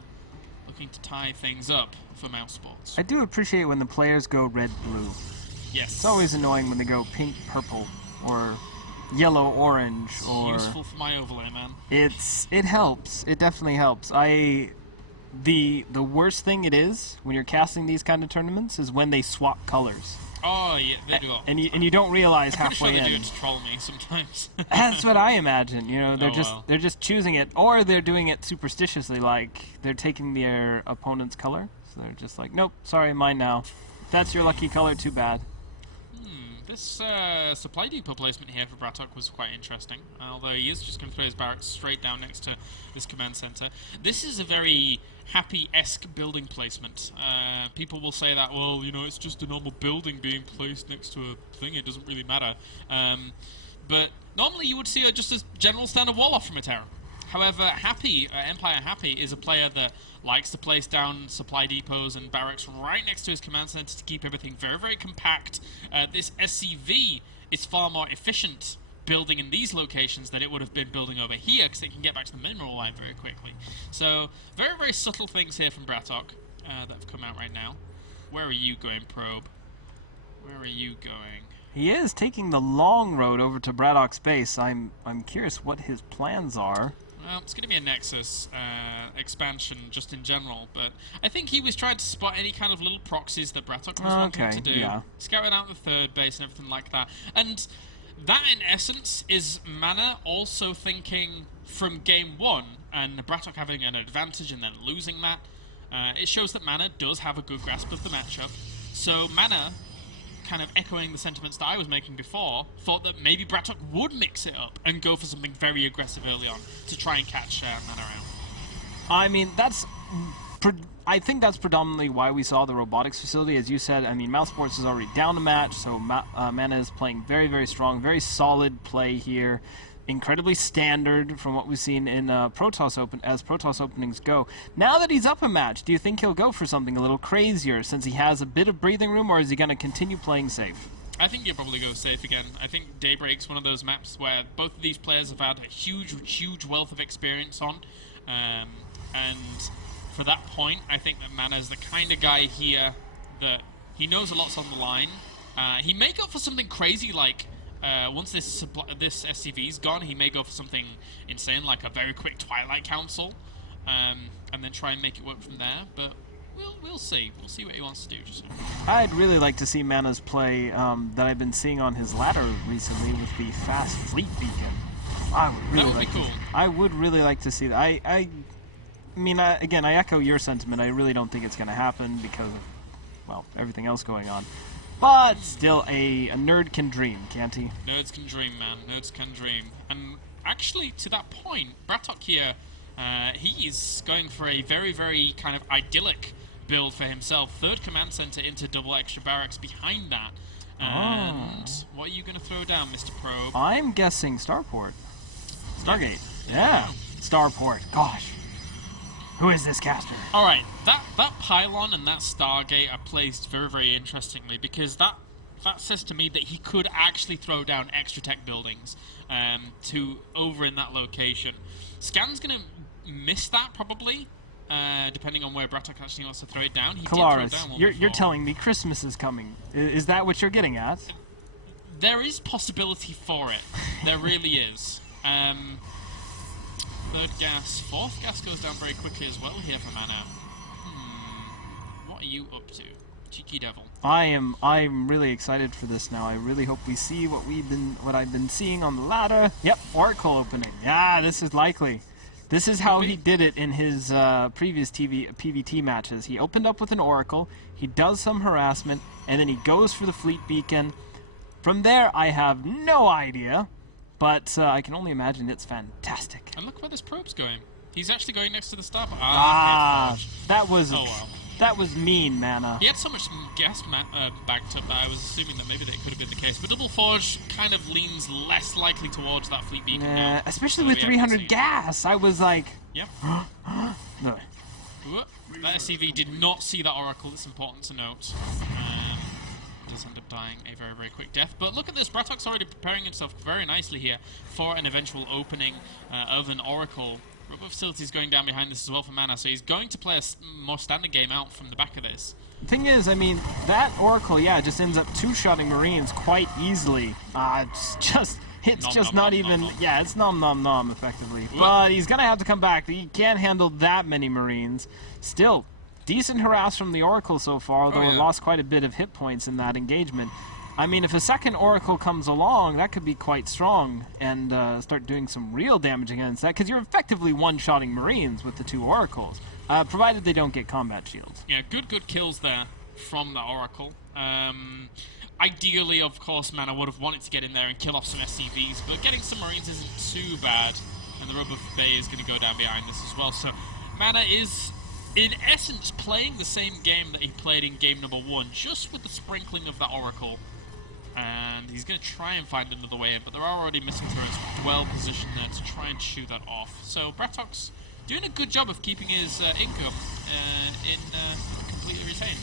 looking to tie things up for mousesports. I do appreciate when the players go red-blue. Yes. It's always annoying when they go pink-purple or yellow-orange. Or useful for my overlay, man. It helps. It definitely helps. The worst thing it is when you're casting these kind of tournaments is when they swap colors. Oh yeah, they do. And you don't realize halfway in. I'm pretty sure they in. do it to troll me sometimes. That's what I imagine. You know, they're just choosing it, or they're doing it superstitiously, like they're taking their opponent's color. So they're just like, nope, sorry, mine now. If that's your lucky color, too bad. This supply depot placement here for Bratok was quite interesting, although he is just going to throw his barracks straight down next to this command center. This is a very Happy-esque building placement. People will say that, well, you know, it's just a normal building being placed next to a thing, it doesn't really matter. But normally you would see just a general standard wall off from a Terran. However, Empire Happy is a player that likes to place down supply depots and barracks right next to his command center to keep everything very, very compact. This SCV is far more efficient building in these locations than it would have been building over here, because it can get back to the mineral line very quickly. So, very, very subtle things here from Bratok that have come out right now. Where are you going, Probe? Where are you going? He is taking the long road over to Braddock's base. I'm curious what his plans are. Well, it's going to be a Nexus expansion just in general, but I think he was trying to spot any kind of little proxies that Bratok was wanting to do. Yeah. Scouting out the third base and everything like that. And that, in essence, is Mana also thinking from game one, and Bratok having an advantage and then losing that. It shows that Mana does have a good grasp of the matchup. So Mana, kind of echoing the sentiments that I was making before, thought that maybe Bratok would mix it up and go for something very aggressive early on to try and catch Mana out. I mean, I think that's predominantly why we saw the robotics facility. As you said, I mean, mousesports is already down a match, so Mana is playing very, very strong, very solid play here. Incredibly standard from what we've seen in Protoss openings go. Now that he's up a match, do you think he'll go for something a little crazier since he has a bit of breathing room, or is he going to continue playing safe? I think he'll probably go safe again. I think Daybreak's one of those maps where both of these players have had a huge, huge wealth of experience on. And for that point, I think that Mana's the kind of guy here that he knows a lot's on the line. He may go for something crazy like, once this SCV's gone, he may go for something insane like a very quick Twilight Council, and then try and make it work from there. But we'll see. We'll see what he wants to do. I'd really like to see Mana's play that I've been seeing on his ladder recently with the fast fleet beacon. That would be cool. I would really like to see that. I mean, again, I echo your sentiment. I really don't think it's going to happen because of, well, everything else going on. But still, a nerd can dream, can't he? Nerds can dream, man. Nerds can dream. And actually, to that point, Bratok here, he is going for a very, very kind of idyllic build for himself. Third command center into double extra barracks behind that. And what are you going to throw down, Mr. Probe? I'm guessing Starport. Stargate. Yeah. Starport. Gosh. Who is this caster? Alright, that pylon and that Stargate are placed very, very interestingly, because that says to me that he could actually throw down extra tech buildings to over in that location. Scan's going to miss that probably, depending on where Brattok actually wants to throw it down. He Kalaris, did throw it down you're telling me Christmas is coming. Is that what you're getting at? There is possibility for it. There really is. Third gas, fourth gas goes down very quickly as well here for Mana. What are you up to, cheeky devil? I'm really excited for this now. I really hope we see what I've been seeing on the ladder. Yep, Oracle opening. Yeah, this is likely. This is how he did it in his previous PvT matches. He opened up with an Oracle, he does some harassment, and then he goes for the Fleet Beacon. From there, I have no idea. But I can only imagine it's fantastic. And look where this probe's going. He's actually going next to the star. That was that was mean, Mana. He had so much gas backed up that I was assuming that maybe that could have been the case. But Double Forge kind of leans less likely towards that Fleet Beacon now. Especially with 300 gas. I was like... Yep. No. That SCV did not see that Oracle. It's important to note. Does end up dying a very, very quick death. But look at this, Brattok's already preparing himself very nicely here for an eventual opening of an Oracle. Robot Facility's going down behind this as well for Mana, so he's going to play a more standard game out from the back of this. The thing is, I mean, that Oracle, yeah, just ends up two-shotting Marines quite easily. It's just not even, yeah, it's nom effectively. Whoop. But he's gonna have to come back. He can't handle that many Marines. Still, decent harass from the Oracle so far, although it lost quite a bit of hit points in that engagement. I mean, if a second Oracle comes along, that could be quite strong and start doing some real damage against that, because you're effectively one-shotting Marines with the two Oracles, provided they don't get combat shields. Yeah, good kills there from the Oracle. Ideally, of course, Mana would have wanted to get in there and kill off some SCVs, but getting some Marines isn't too bad, and the Rubber Bay is going to go down behind this as well. So Mana is, in essence, playing the same game that he played in game number 1, just with the sprinkling of that Oracle. And he's going to try and find another way in, but there are already missile turrets well positioned there to try and shoot that off. So Brattok's doing a good job of keeping his income completely retained.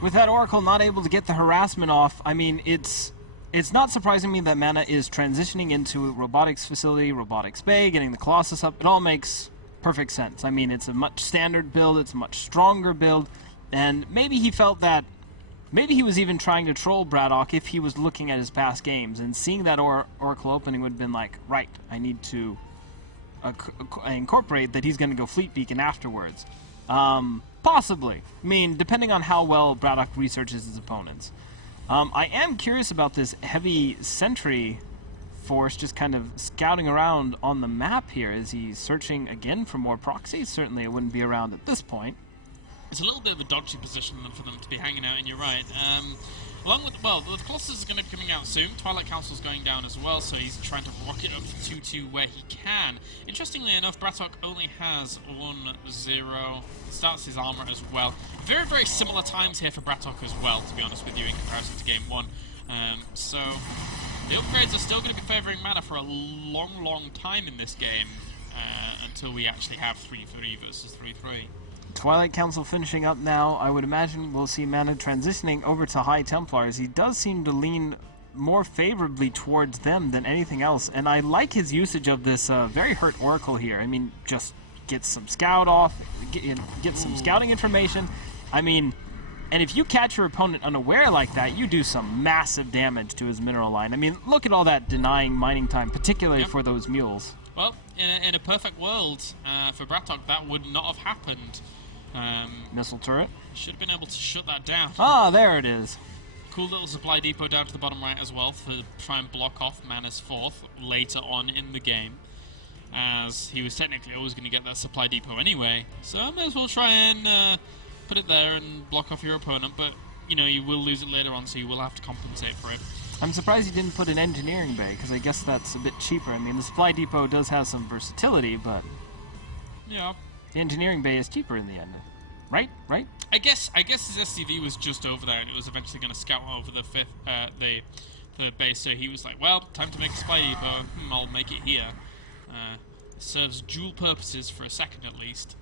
With that Oracle not able to get the harassment off, I mean, it's not surprising me that Mana is transitioning into robotics facility, robotics bay, getting the Colossus up. It all makes perfect sense. I mean, it's a much standard build, it's a much stronger build. And maybe he felt that, maybe he was even trying to troll Brattok if he was looking at his past games, and seeing that Oracle opening would have been like, right, I need to incorporate that he's going to go Fleet Beacon afterwards. Possibly. I mean, depending on how well Brattok researches his opponents. I am curious about this heavy sentry force just kind of scouting around on the map here. Is he searching again for more proxies? Certainly it wouldn't be around at this point. It's a little bit of a dodgy position for them to be hanging out in, you're right. Along with, well, the Colossus is going to be coming out soon. Twilight Council's going down as well, so he's trying to rocket up to 2-2 where he can. Interestingly enough, Brattok only has 1-0. Starts his armor as well. Very, very similar times here for Brattok as well, to be honest with you, in comparison to game 1. So the upgrades are still going to be favouring Mana for a long, long time in this game, until we actually have 3-3 versus 3-3. Twilight Council finishing up now. I would imagine we'll see Mana transitioning over to High Templars. He does seem to lean more favorably towards them than anything else, and I like his usage of this very hurt Oracle here. I mean, just get some scout off, get some scouting information. I mean, and if you catch your opponent unaware like that, you do some massive damage to his mineral line. I mean, look at all that denying mining time, particularly for those mules. Well, in a perfect world, for Brattok, that would not have happened. Missile turret. Should have been able to shut that down. Ah, there it is. Cool little supply depot down to the bottom right as well to try and block off Mana's 4th later on in the game, as he was technically always going to get that supply depot anyway. So I may as well try and put it there and block off your opponent, but you know, you will lose it later on, so you will have to compensate for it. I'm surprised you didn't put an engineering bay, because I guess that's a bit cheaper. I mean, the supply depot does have some versatility, but yeah, the engineering bay is cheaper in the end. right? I guess his SCV was just over there, and it was eventually going to scout over the the base. So he was like, "Well, time to make a spy depot. I'll make it here." It serves dual purposes for a second at least.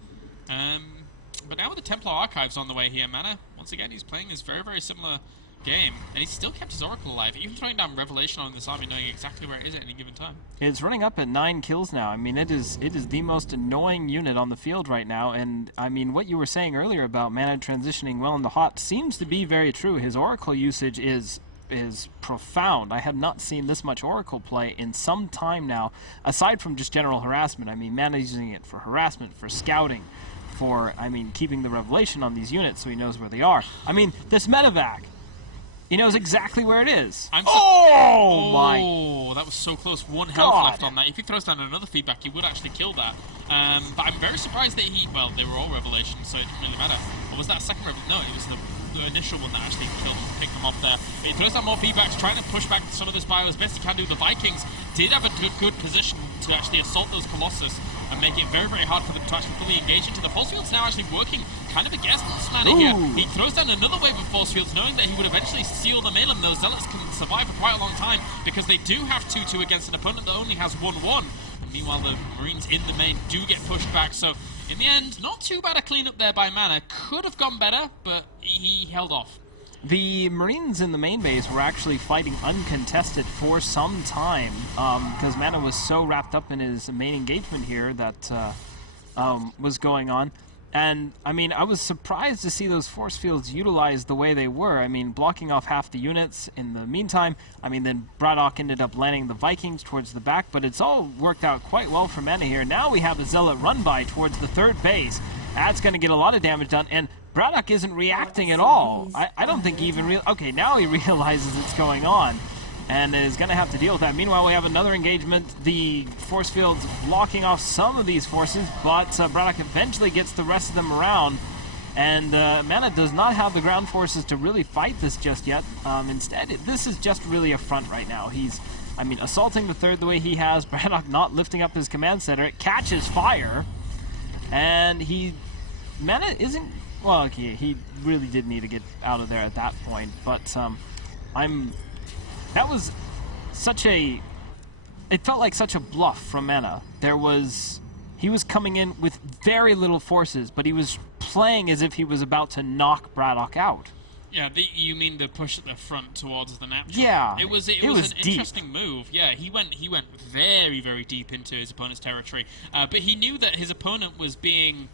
But now with the Templar Archives on the way here, Mana, once again, he's playing his very, very similar game, and he's still kept his Oracle alive, even throwing down Revelation on this army, knowing exactly where it is at any given time. It's running up at 9 kills now. I mean, it is the most annoying unit on the field right now, and I mean, what you were saying earlier about Mana transitioning well into hot seems to be very true. His Oracle usage is profound. I have not seen this much Oracle play in some time now, aside from just general harassment. I mean, Mana's using it for harassment, for scouting, for, I mean, keeping the Revelation on these units so he knows where they are. I mean, this medevac, he knows exactly where it is. Oh, that was so close. One health left on that. If he throws down another feedback, he would actually kill that. But I'm very surprised that well, they were all Revelations, so it didn't really matter. Or was that a second Revelation? No, it was the initial one that actually killed him, picked them off there. But he throws down more feedbacks, trying to push back some of this bio as best he can do. The Vikings did have a good position to actually assault those Colossus and make it very, very hard for them to actually fully engage into. The force field's now actually working kind of against this man here. He throws down another wave of force fields, knowing that he would eventually seal them in, and those Zealots can survive for quite a long time because they do have 2-2 against an opponent that only has 1-1. Meanwhile, the Marines in the main do get pushed back, so in the end, not too bad a cleanup there by Mana. Could have gone better, but he held off. The Marines in the main base were actually fighting uncontested for some time because Mana was so wrapped up in his main engagement here that was going on. And, I mean, I was surprised to see those force fields utilized the way they were. I mean, blocking off half the units in the meantime. I mean, then Braddock ended up landing the Vikings towards the back, but it's all worked out quite well for Mana here. Now we have a Zealot run-by towards the third base. That's going to get a lot of damage done, and Braddock isn't reacting at all. I don't think he even okay, now he realizes it's going on and is going to have to deal with that. Meanwhile, we have another engagement. The force field's blocking off some of these forces, but Braddock eventually gets the rest of them around, and Mana does not have the ground forces to really fight this just yet. Instead, this is just really a front right now. He's, I mean, assaulting the third the way he has, Braddock not lifting up his command center. It catches fire, and Mana isn't, well, okay, he really did need to get out of there at that point, but that was such a, it felt like such a bluff from Mana. He was coming in with very little forces, but he was playing as if he was about to knock Braddock out. Yeah, you mean the push at the front towards the natural? Yeah, it was an interesting move. Yeah, he went very, very deep into his opponent's territory, but he knew that his opponent was being,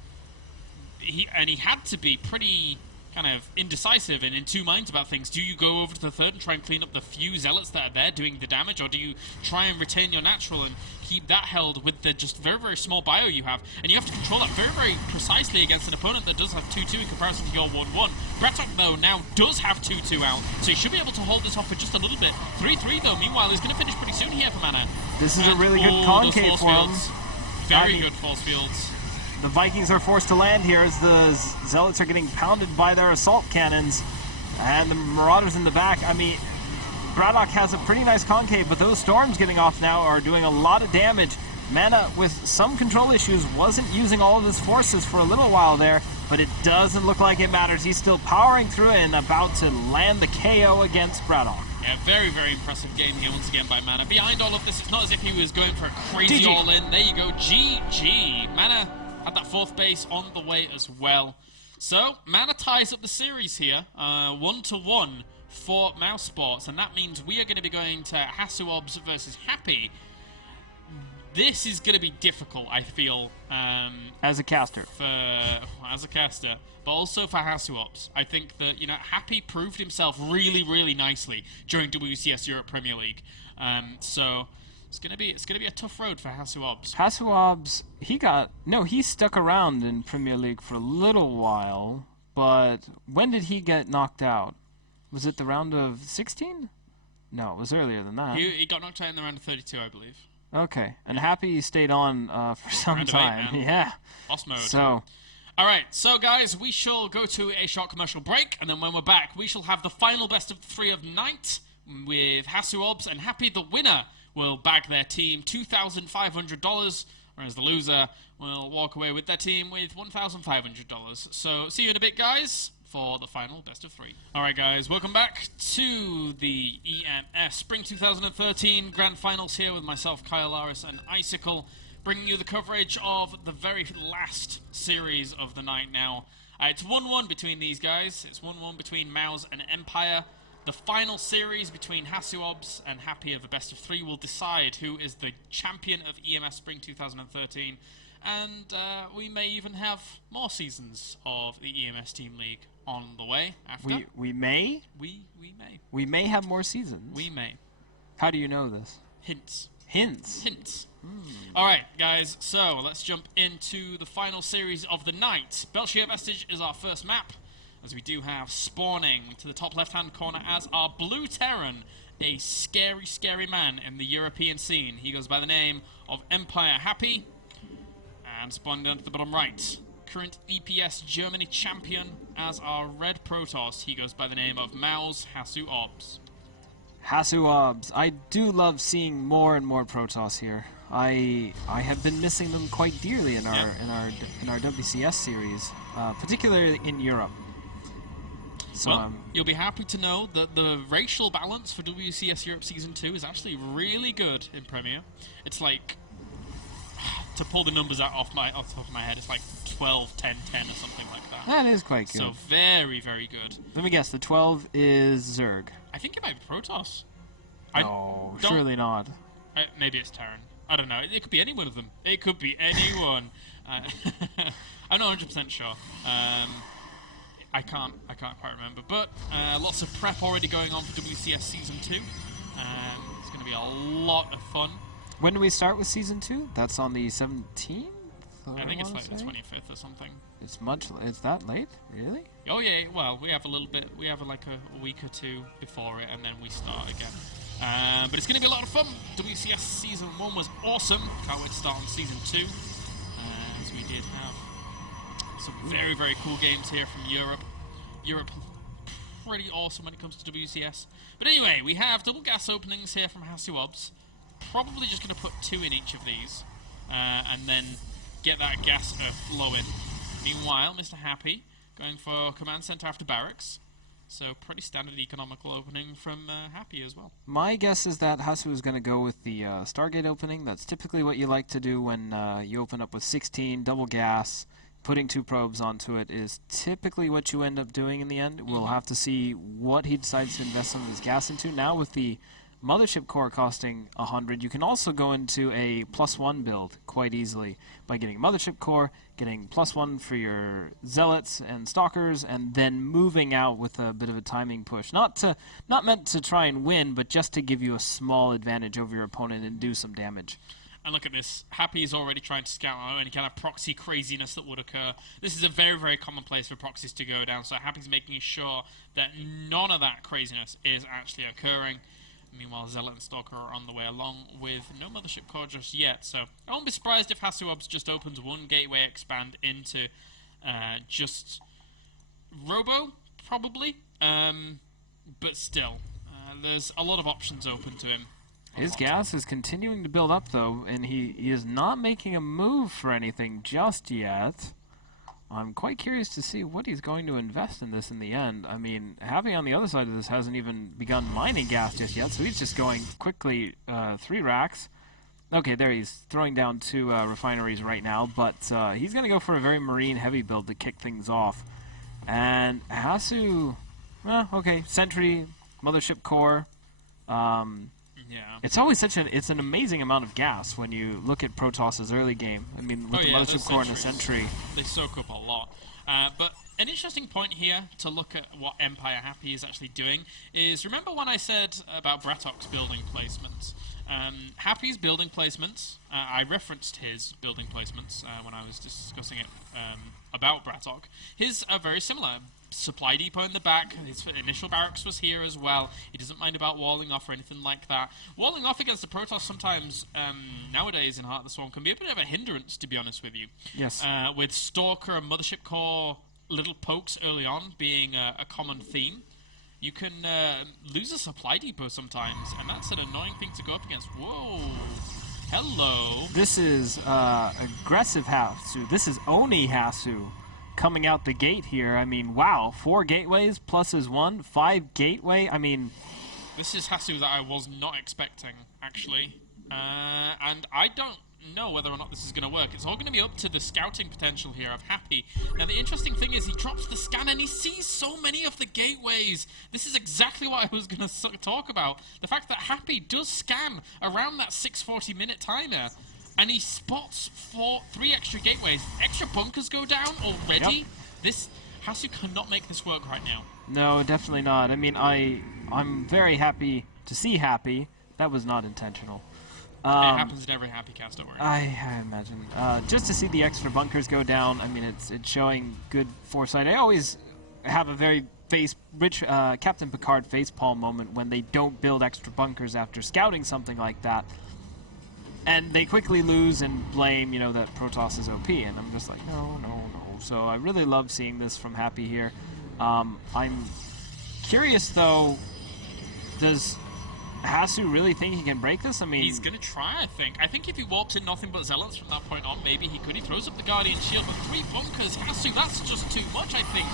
he had to be pretty kind of indecisive and in two minds about things. Do you go over to the third and try and clean up the few Zealots that are there doing the damage, or do you try and retain your natural and keep that held with the just very, very small bio you have? And you have to control that very, very precisely against an opponent that does have 2-2 in comparison to your 1-1. Braddock, though, now does have 2-2 out, so he should be able to hold this off for just a little bit. 3-3, though, meanwhile, is going to finish pretty soon here for Mana. This is a really good concave for him. Very good force fields. The Vikings are forced to land here as the Zealots are getting pounded by their assault cannons. And the Marauders in the back, I mean, Braddock has a pretty nice concave, but those storms getting off now are doing a lot of damage. Mana, with some control issues, wasn't using all of his forces for a little while there, but it doesn't look like it matters. He's still powering through it and about to land the KO against Braddock. Yeah, very, very impressive game here once again by Mana. Behind all of this, it's not as if he was going for a crazy all-in. There you go, GG. Mana had that fourth base on the way as well. So, Mana ties up the series here, 1-1 for mousesports, and that means we are going to be going to Hasuobs versus Happy. This is going to be difficult, I feel. As a caster. As a caster, but also for Hasuobs. I think that, you know, Happy proved himself really, really nicely during WCS Europe Premier League. So it's gonna be a tough road for Hasuobs. Hasuobs, he stuck around in Premier League for a little while, but when did he get knocked out? Was it the round of 16? No, it was earlier than that. He got knocked out in the round of 32, I believe. Okay, and Happy stayed on for some time. Yeah. Boss mode. So, all right, so guys, we shall go to a short commercial break, and then when we're back, we shall have the final best of three of night with Hasuobs and Happy. The winner will bag their team $2,500 whereas the loser will walk away with their team with $1,500. So see you in a bit, guys, for the final best of 3. Alright guys, welcome back to the EMS Spring 2013 Grand Finals here with myself, Kyle Laris, and Icicle, bringing you the coverage of the very last series of the night now. It's 1-1 between these guys. It's 1-1 between Mouse and Empire. The final series between Hasuobs and Happy of a best of 3 will decide who is the champion of EMS Spring 2013. And we may even have more seasons of the EMS Team League on the way after. We may? We may. We may have more seasons? We may. How do you know this? Hints. Hints? Hints. Alright, guys, so let's jump into the final series of the night. Belshire Vestige is our first map, as we do have spawning to the top left-hand corner as our Blue Terran, a scary, scary man in the European scene. He goes by the name of Empire Happy, and spawning down to the bottom right, current EPS Germany champion as our Red Protoss. He goes by the name of Mouse Hasuobs. Hasuobs. I do love seeing more and more Protoss here. I have been missing them quite dearly in our WCS series, particularly in Europe. So, well, you'll be happy to know that the racial balance for WCS Europe Season 2 is actually really good in Premier. It's like, to pull the numbers out off the top of my head, it's like 12, 10, 10 or something like that. That is quite good. So very, very good. Let me guess, the 12 is Zerg. I think it might be Protoss. No, surely not. Maybe it's Terran. I don't know. It could be any one of them. It could be anyone. I'm not 100% sure. I can't quite remember. But lots of prep already going on for WCS Season 2. It's going to be a lot of fun. When do we start with Season 2? That's on the 17th? I think it's like the 25th or something. It's that late? Really? Oh yeah, well, we have a little bit, we have like a week or two before it, and then we start again. But it's going to be a lot of fun. WCS Season 1 was awesome. Can't wait to start on Season 2. As we did have some very, very cool games here from Europe. Europe, pretty awesome when it comes to WCS. But anyway, we have double gas openings here from Hasuobs. Probably just going to put 2 in each of these, and then get that gas flow in. Meanwhile, Mr. Happy going for command center after barracks. So pretty standard economical opening from Happy as well. My guess is that Hasu is going to go with the Stargate opening. That's typically what you like to do when you open up with 16, double gas. Putting 2 probes onto it is typically what you end up doing in the end. We'll have to see what he decides to invest some of his gas into. Now with the Mothership core costing 100, you can also go into a +1 build quite easily by getting a Mothership core, getting +1 for your Zealots and Stalkers, and then moving out with a bit of a timing push. Not meant to try and win, but just to give you a small advantage over your opponent and do some damage. And look at this. Happy is already trying to scout out any kind of proxy craziness that would occur. This is a very, very common place for proxies to go down, so Happy's making sure that none of that craziness is actually occurring. Meanwhile, Zealot and Stalker are on the way along with no Mothership core just yet, so I won't be surprised if Hasuobs just opens one gateway expand into just Robo, probably. But still, there's a lot of options open to him. His gas is continuing to build up, though, and he is not making a move for anything just yet. I'm quite curious to see what he's going to invest in this in the end. I mean, Happy on the other side of this hasn't even begun mining gas just yet, so he's just going quickly 3 racks. Okay, there he's throwing down 2 refineries right now, but he's going to go for a very marine-heavy build to kick things off. And Hasu, okay, Sentry, Mothership core. Yeah. It's always it's an amazing amount of gas when you look at Protoss's early game. I mean, with the Mothership core and a Sentry. They soak up a lot. But an interesting point here to look at what Empire Happy is actually doing is, remember when I said about Bratok's building placements? Happy's building placements, I referenced his building placements when I was discussing it about Bratok. His are very similar. Supply depot in the back, his initial barracks was here as well. He doesn't mind about walling off or anything like that. Walling off against the Protoss sometimes, nowadays in Heart of the Swarm, can be a bit of a hindrance, to be honest with you. Yes. With Stalker and Mothership core little pokes early on being a common theme, you can lose a supply depot sometimes, and that's an annoying thing to go up against. Whoa! Hello. This is aggressive Hasu. This is Oni Hasu coming out the gate here. I mean, wow, 4 gateways plus his 1, 5 gateway. I mean, this is Hasu that I was not expecting, actually. And I don't know whether or not this is going to work. It's all going to be up to the scouting potential here of Happy. Now, the interesting thing is he drops the scan and he sees so many of the gateways. This is exactly what I was going to talk about. The fact that Happy does scan around that 640-minute timer, and he spots 3 extra gateways. Extra bunkers go down already. Yep. Hasu cannot make this work right now. No, definitely not. I mean, I'm very happy to see Happy. That was not intentional. It happens in every Happy cast, don't worry. I imagine. Just to see the extra bunkers go down, I mean, it's showing good foresight. I always have a very rich Captain Picard facepalm moment when they don't build extra bunkers after scouting something like that. And they quickly lose and blame, you know, that Protoss is OP. And I'm just like, no. So I really love seeing this from Happy here. I'm curious, though, does Hasu really think he can break this? I mean, he's gonna try, I think. I think if he warps in nothing but zealots from that point on, maybe he could. He throws up the Guardian Shield, but 3 bunkers, Hasu, that's just too much, I think.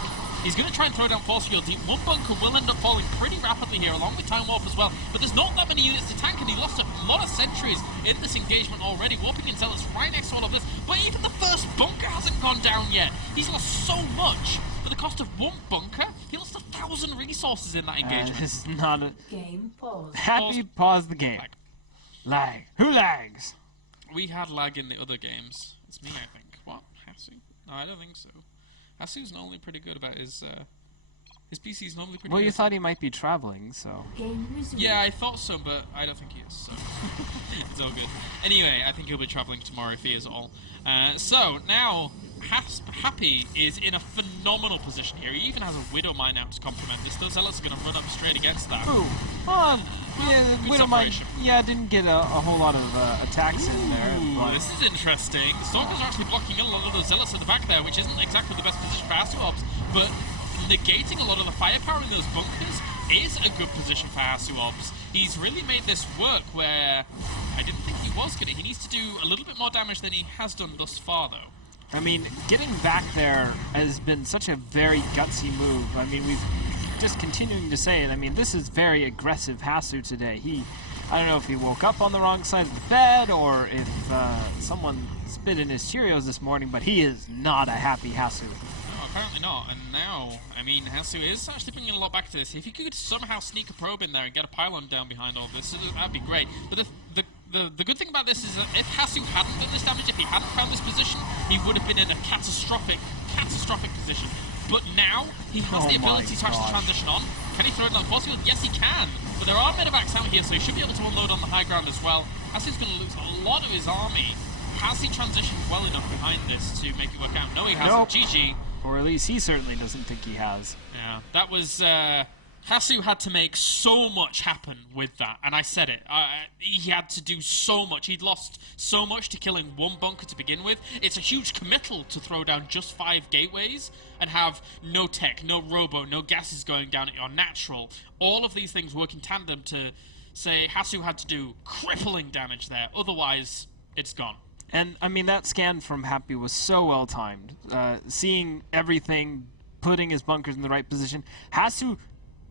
He's gonna try and throw down force field deep. 1 bunker will end up falling pretty rapidly here, along with Time Warp as well. But there's not that many units to tank, and he lost a lot of sentries in this engagement already. Warping in zealots right next to all of this. But even the first bunker hasn't gone down yet. He's lost so much. For the cost of 1 bunker, he lost 1,000 resources in that engagement. This is not a... Game pause. Happy pause the game. Lag. Who lags? We had lag in the other games. It's me, I think. What? Hasu? No, I don't think so. Hasu's normally pretty good about his PC's normally pretty good. Well, you thought he might be traveling, so... Game resumed. Yeah, I thought so, but I don't think he is, so... it's all good. Anyway, I think he'll be traveling tomorrow if he is at all. So, now... Happy is in a phenomenal position here. He even has a Widow Mine out to complement this. Those zealots are going to run up straight against that. Ooh, yeah, Widow Mine, didn't get a whole lot of attacks in there. Ooh, this is interesting. Stalkers are actually blocking a lot of those zealots at the back there, which isn't exactly the best position for Hasu Ops, but negating a lot of the firepower in those bunkers is a good position for Hasu Ops. He's really made this work where I didn't think he was going to. He needs to do a little bit more damage than he has done thus far, though. I mean, getting back there has been such a very gutsy move. I mean, we've just continuing to say it. I mean, this is very aggressive Hasu today. I don't know if he woke up on the wrong side of the bed or if someone spit in his Cheerios this morning, but he is not a happy Hasu. No, apparently not. And now, I mean, Hasu is actually bringing a lot back to this. If he could somehow sneak a probe in there and get a pylon down behind all this, that'd be great. But the good thing about this is that if Hasu hadn't done this damage, if he hadn't found this position, he would have been in a catastrophic position. But now, he has the ability to actually transition on. Can he throw it on force field? Yes, he can. But there are medevacs out here, so he should be able to unload on the high ground as well. Hasu's going to lose a lot of his army. Has he transitioned well enough behind this to make it work out? No, he hasn't. Nope. GG. Or at least he certainly doesn't think he has. Yeah, that was... Hasu had to make so much happen with that, and I said it. He had to do so much. He'd lost so much to killing 1 bunker to begin with. It's a huge committal to throw down just 5 gateways and have no tech, no robo, no gases going down at your natural. All of these things work in tandem to say Hasu had to do crippling damage there. Otherwise, it's gone. And, I mean, that scan from Happy was so well timed. Seeing everything, putting his bunkers in the right position. Hasu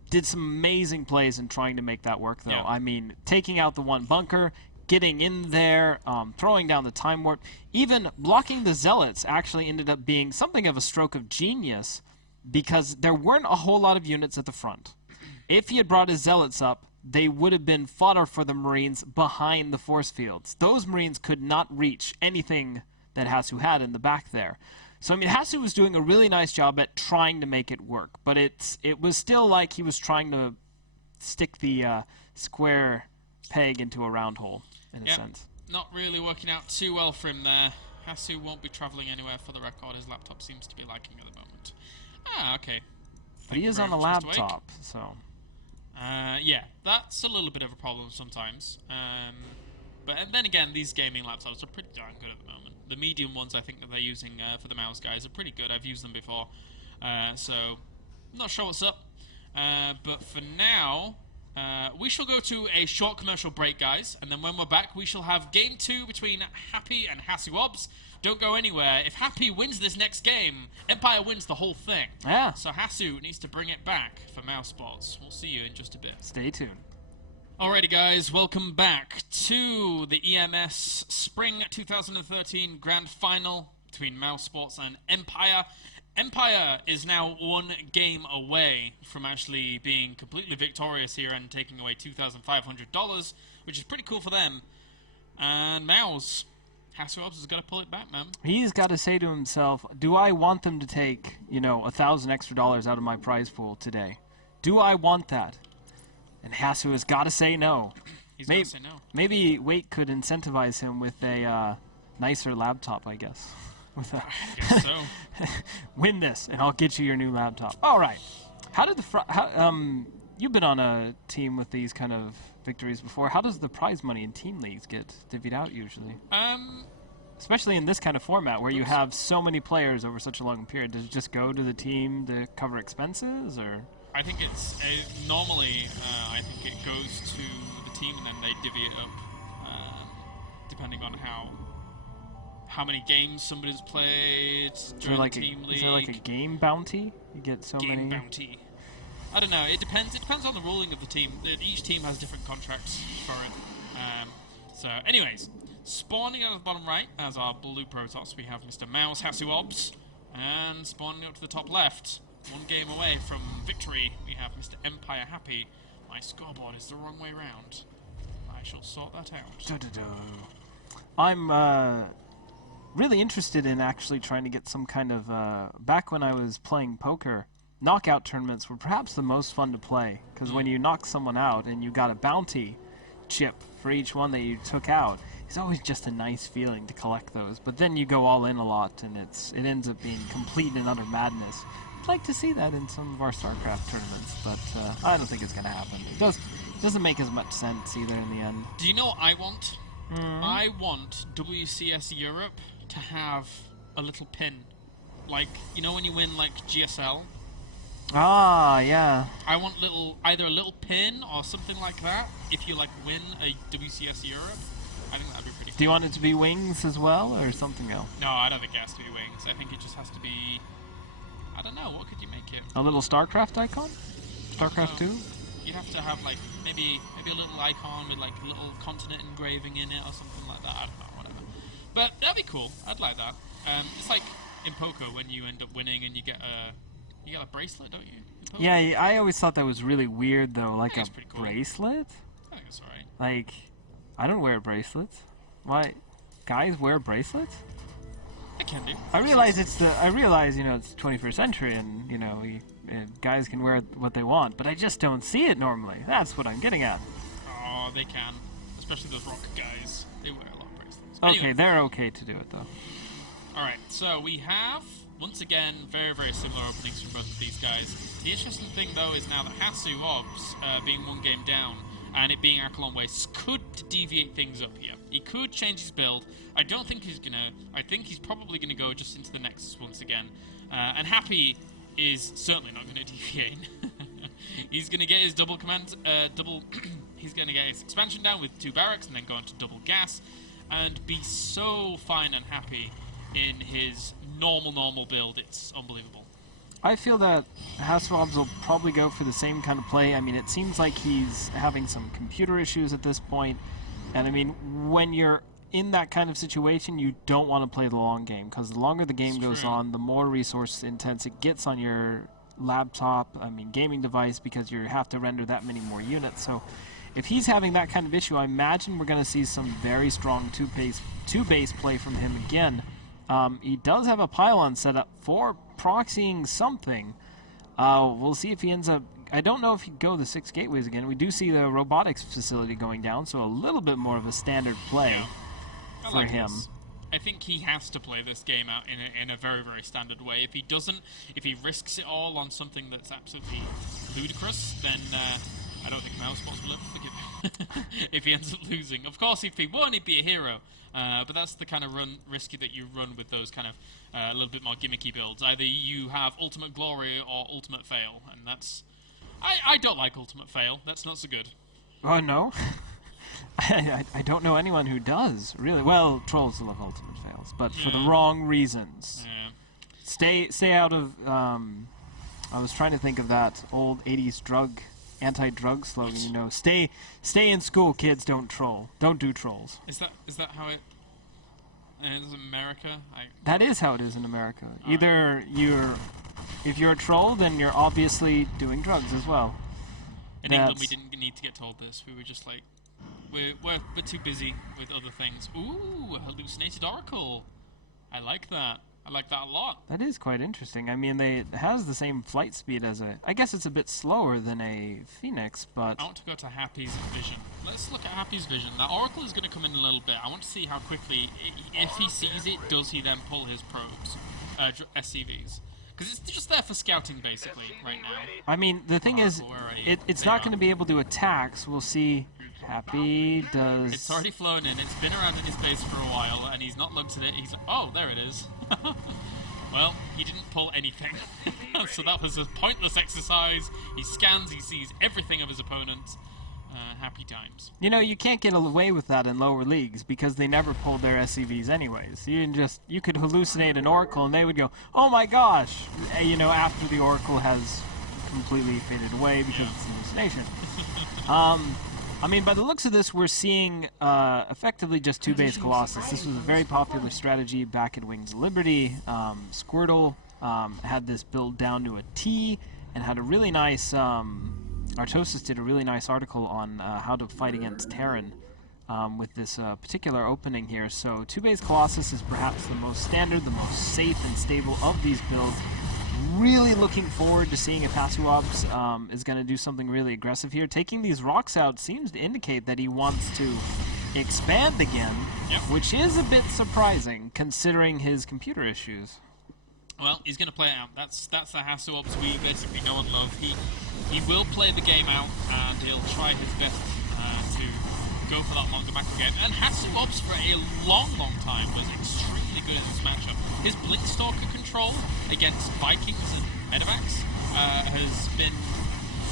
did some amazing plays in trying to make that work, though. Yeah. I mean, taking out the 1 bunker, getting in there, throwing down the Time Warp, even blocking the Zealots actually ended up being something of a stroke of genius because there weren't a whole lot of units at the front. If he had brought his Zealots up, they would have been fodder for the Marines behind the force fields. Those Marines could not reach anything that Hasu had in the back there. So, I mean, Hasu was doing a really nice job at trying to make it work, but it was still like he was trying to stick the square peg into a round hole, in a sense. Not really working out too well for him there. Hasu won't be travelling anywhere for the record. His laptop seems to be lagging at the moment. Ah, okay. But he is on a laptop, so... yeah, that's a little bit of a problem sometimes. But then again, these gaming laptops are pretty darn good at the moment. The medium ones I think that they're using for the mouse guys are pretty good. I've used them before. So, not sure what's up. But for now, we shall go to a short commercial break, guys, and then when we're back, we shall have Game 2 between Happy and Hasuobs. Don't go anywhere. If Happy wins this next game, Empire wins the whole thing. Yeah. So Hasu needs to bring it back for mousesports. We'll see you in just a bit. Stay tuned. Alrighty, guys, welcome back to the EMS Spring 2013 Grand Final between mousesports and Empire. Empire is now one game away from actually being completely victorious here and taking away $2,500, which is pretty cool for them. And Mouse, Hasuobs has got to pull it back, man. He's got to say to himself, do I want them to take, $1,000 extra out of my prize pool today? Do I want that? And Hasu has got to say no. He's got to say no. Maybe Wait could incentivize him with a nicer laptop, I guess. I guess so. Win this, and I'll get you your new laptop. All right. How did you've been on a team with these kind of victories before. How does the prize money in team leagues get divvied out usually? Especially in this kind of format where you have so many players over such a long period. Does it just go to the team to cover expenses, or? I think it's normally. I think it goes to the team and then they divvy it up, depending on how many games somebody's played during the team league. Is there like a game bounty? You get so many. Game bounty. I don't know. It depends. It depends on the ruling of the team. Each team has different contracts for it. So, anyways, spawning out of the bottom right as our blue Protoss, we have Mr. Mouse Hasuobs, and spawning up to the top left, one game away from victory, we have Mr. Empire Happy. My scoreboard is the wrong way round. I shall sort that out. I'm really interested in actually trying to get some kind of back when I was playing poker, knockout tournaments were perhaps the most fun to play, because when you knock someone out and you got a bounty chip for each one that you took out, it's always just a nice feeling to collect those. But then you go all in a lot and it ends up being complete and utter madness. I'd like to see that in some of our Starcraft tournaments, but I don't think it's going to happen. It doesn't make as much sense either in the end. Do you know what I want? I want WCS Europe to have a little pin. Like, when you win, like, GSL? Ah, yeah. I want either a little pin or something like that if you, like, win a WCS Europe. I think that'd be pretty cool. Do you want it to be wings as well, or something else? No, I don't think it has to be wings. I think it just has to be... I don't know, what could you make it? A little Starcraft icon? Starcraft 2? You'd have to have, like, maybe a little icon with, like, a little continent engraving in it or something like that. I don't know, whatever. But that'd be cool. I'd like that. It's like in poker when you end up winning and you get a bracelet, don't you? Yeah, I always thought that was really weird, though. Like a pretty cool. bracelet? I think it's alright. Like, I don't wear bracelets. Why? Guys wear bracelets? I can do. I realize it's the 21st century and, guys can wear what they want, but I just don't see it normally. That's what I'm getting at. Oh, they can. Especially those rock guys. They wear a lot of bracelets. Okay, anyway. they're okay to do it, though. Alright, so we have, once again, very, very similar openings from both of these guys. The interesting thing, though, is now that Hasuobs, being one game down, and it being Akalon Waste, could deviate things up here. He could change his build. I don't think he's gonna. I think he's probably gonna go just into the Nexus once again. And Happy is certainly not gonna deviate. He's gonna get his double command, he's gonna get his expansion down with 2 barracks and then go into double gas, and be so fine and happy in his normal build. It's unbelievable. I feel that Hasuobs will probably go for the same kind of play. I mean, it seems like he's having some computer issues at this point. And I mean, when you're in that kind of situation, you don't want to play the long game, because the longer the game goes on, the more resource intense it gets on your laptop, gaming device, because you have to render that many more units. So if he's having that kind of issue, I imagine we're going to see some very strong two-base play from him again. He does have a pylon set up for proxying something. We'll see if he ends up... I don't know if he'd go the 6 gateways again. We do see the robotics facility going down, so a little bit more of a standard play for him. This. I think he has to play this game out in a very, very standard way. If he doesn't, if he risks it all on something that's absolutely ludicrous, then I don't think mousesports will ever forgive him if he ends up losing. Of course, if he won, he'd be a hero. But that's the kind of risky that you run with those kind of a little bit more gimmicky builds. Either you have ultimate glory or ultimate fail, and that's... I don't like ultimate fail. That's not so good. Oh, no? I don't know anyone who does, really. Well, Trolls love ultimate fails, but for the wrong reasons. Yeah. Stay out of... I was trying to think of that old 80s anti-drug slogan, you know. Stay in school, kids, don't troll. Don't do trolls. Is that how it is in America? That is how it is in America. Either if you're a troll, then you're obviously doing drugs as well. In England, we didn't need to get told this. We were just like, we're too busy with other things. Ooh, hallucinated oracle. I like that. I like that a lot. That is quite interesting. I mean, it has the same flight speed as a... I guess it's a bit slower than a Phoenix, but... I want to go to Happy's vision. Let's look at Happy's vision. That oracle is going to come in a little bit. I want to see how quickly, if he sees it, does he then pull his probes, SCVs? Because it's just there for scouting, basically, right now. I mean, the thing is, it's not going to be able to attack, so we'll see. Happy does... It's already flown in. It's been around in his base for a while, and he's not looked at it. He's like, oh, there it is. Well, he didn't pull anything. So that was a pointless exercise. He scans, he sees everything of his opponent. Happy times. You know, you can't get away with that in lower leagues because they never pulled their SCVs anyways. You could hallucinate an Oracle and they would go, oh my gosh, you know, after the Oracle has completely faded away because it's an hallucination. I mean, by the looks of this, we're seeing effectively just two base Colossus. This was a very popular strategy back at Wings of Liberty. Squirtle had this build down to a T and had a really nice... Artosis did a really nice article on how to fight against Terran with this particular opening here. So two base Colossus is perhaps the most standard, the most safe and stable of these builds. Really looking forward to seeing if Hasuops is going to do something really aggressive here. Taking these rocks out seems to indicate that he wants to expand again, which is a bit surprising considering his computer issues. Well, he's going to play it out. That's the Hasuops we basically know and love. He will play the game out, and he'll try his best to go for that longer macro game. And Hasuops, for a long, long time, was extremely good in this matchup. His Blinkstalker control against Vikings and Medevacs has been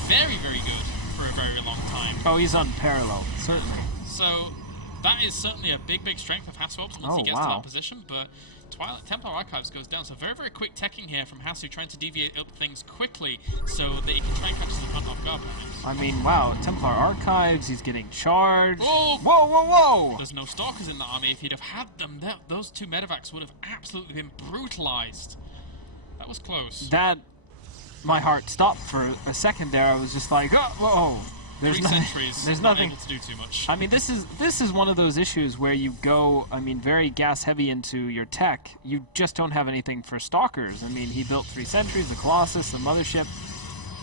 very, very good for a very long time. Oh, he's unparalleled, certainly. So that is certainly a big, big strength of Hasuops once he gets to that position, but Templar Archives goes down, so very, very quick teching here from Hasu, trying to deviate up things quickly so that he can try and catch his opponent off guard. I mean, wow, Templar Archives, he's getting charged. Oh! Whoa, whoa, whoa! There's no Stalkers in the army. If he'd have had them, those two Medevacs would have absolutely been brutalized. That was close. My heart stopped for a second there. I was just like, oh, whoa. There's nothing able to do too much. I mean, this is one of those issues where you go, I mean, very gas heavy into your tech. You just don't have anything for stalkers. I mean, he built 3 sentries, the Colossus, the mothership,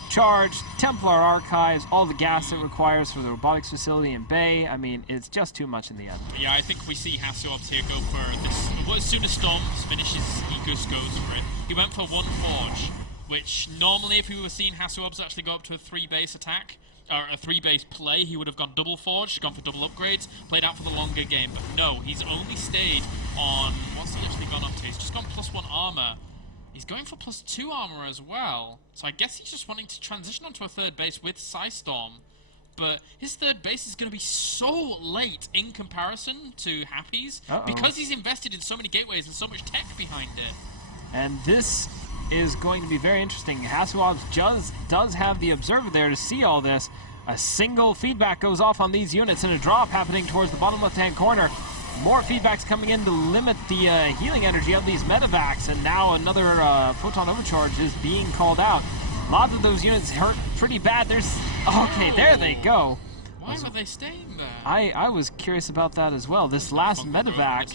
charged, Templar Archives, all the gas it requires for the robotics facility in Bay. I mean, it's just too much in the end. Yeah, I think we see Hasuops here go for this. Well, as soon as Storms finishes, he just goes for it. He went for 1 Forge, which normally if we were seeing Hasuops actually go up to a 3-base attack, or a 3-base play, he would have gone double forge, gone for double upgrades, played out for the longer game. But no, he's only stayed on... What's he actually gone up to? He's just gone +1 armor. He's going for +2 armor as well. So I guess he's just wanting to transition onto a 3rd base with Psystorm. But his 3rd base is going to be so late in comparison to Happy's because he's invested in so many gateways and so much tech behind it. And this is going to be very interesting. Hasuops does have the observer there to see all this. A single feedback goes off on these units and a drop happening towards the bottom left-hand corner. More feedbacks coming in to limit the healing energy of these medevacs, and now another photon overcharge is being called out. A lot of those units hurt pretty bad. Okay, there they go. Why were they staying there? I was curious about that as well. This last medevac...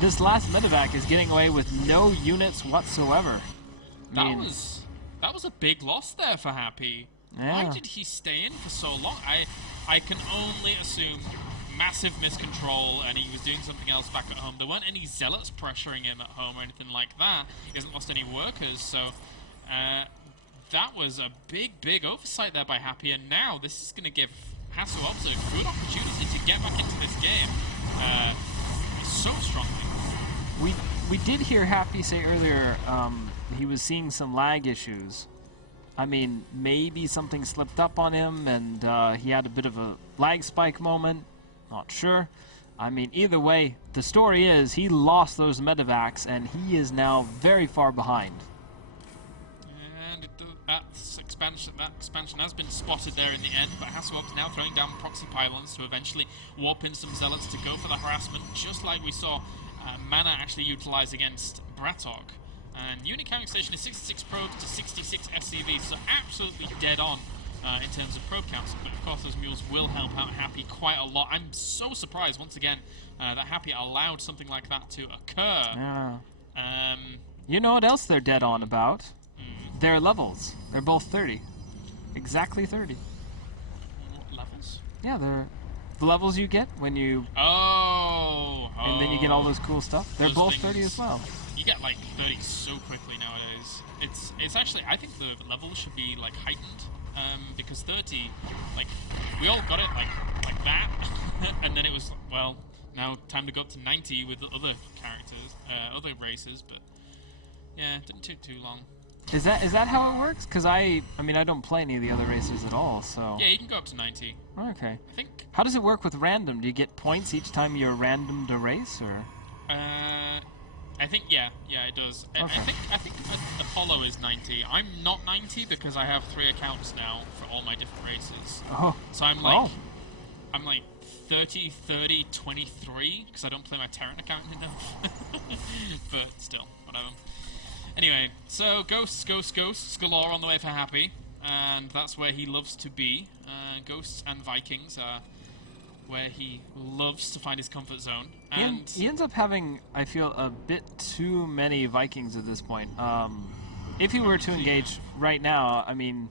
This last medevac is getting away with no units whatsoever. That was a big loss there for Happy. Yeah. Why did he stay in for so long? I can only assume massive miscontrol and he was doing something else back at home. There weren't any zealots pressuring him at home or anything like that. He hasn't lost any workers, so that was a big, big oversight there by Happy, and now this is going to give Hasuops a good opportunity to get back into this game so strongly. We did hear Happy say earlier he was seeing some lag issues. I mean, maybe something slipped up on him and he had a bit of a lag spike moment. Not sure. I mean, either way, the story is he lost those medevacs and he is now very far behind. And that expansion has been spotted there in the end, but Hasselhoff's now throwing down proxy pylons to eventually warp in some zealots to go for the harassment, just like we saw Mana actually utilize against Bratok. And unit counting station is 66 probes to 66 SCVs, so absolutely dead on in terms of probe counts. But of course, those mules will help out Happy quite a lot. I'm so surprised once again that Happy allowed something like that to occur. Yeah. You know what else they're dead on about? Their levels. They're both 30. Exactly 30. What levels? Yeah, they're the levels you get when you... Oh. And then you get all those cool stuff. They're both 30 as well. You get like 30 so quickly nowadays. It's actually, I think the level should be like heightened, because 30, like, we all got it like that, and then it was, well, now time to go up to 90 with the other characters, other races, but yeah, it didn't take too long. Is that how it works? Because I mean, I don't play any of the other races at all, so... Yeah, you can go up to 90. Okay. I think... How does it work with random? Do you get points each time you're randomed a race, or...? I think, yeah, it does. Okay. I think Apollo is 90. I'm not 90 because I have 3 accounts now for all my different races. Oh. So I'm like 30, 30, 23 because I don't play my Terran account enough. But still, whatever. Anyway, so ghosts galore on the way for Happy, and that's where he loves to be. Ghosts and Vikings are where he loves to find his comfort zone. And he ends up having, I feel, a bit too many Vikings at this point. If he were to engage right now, I mean,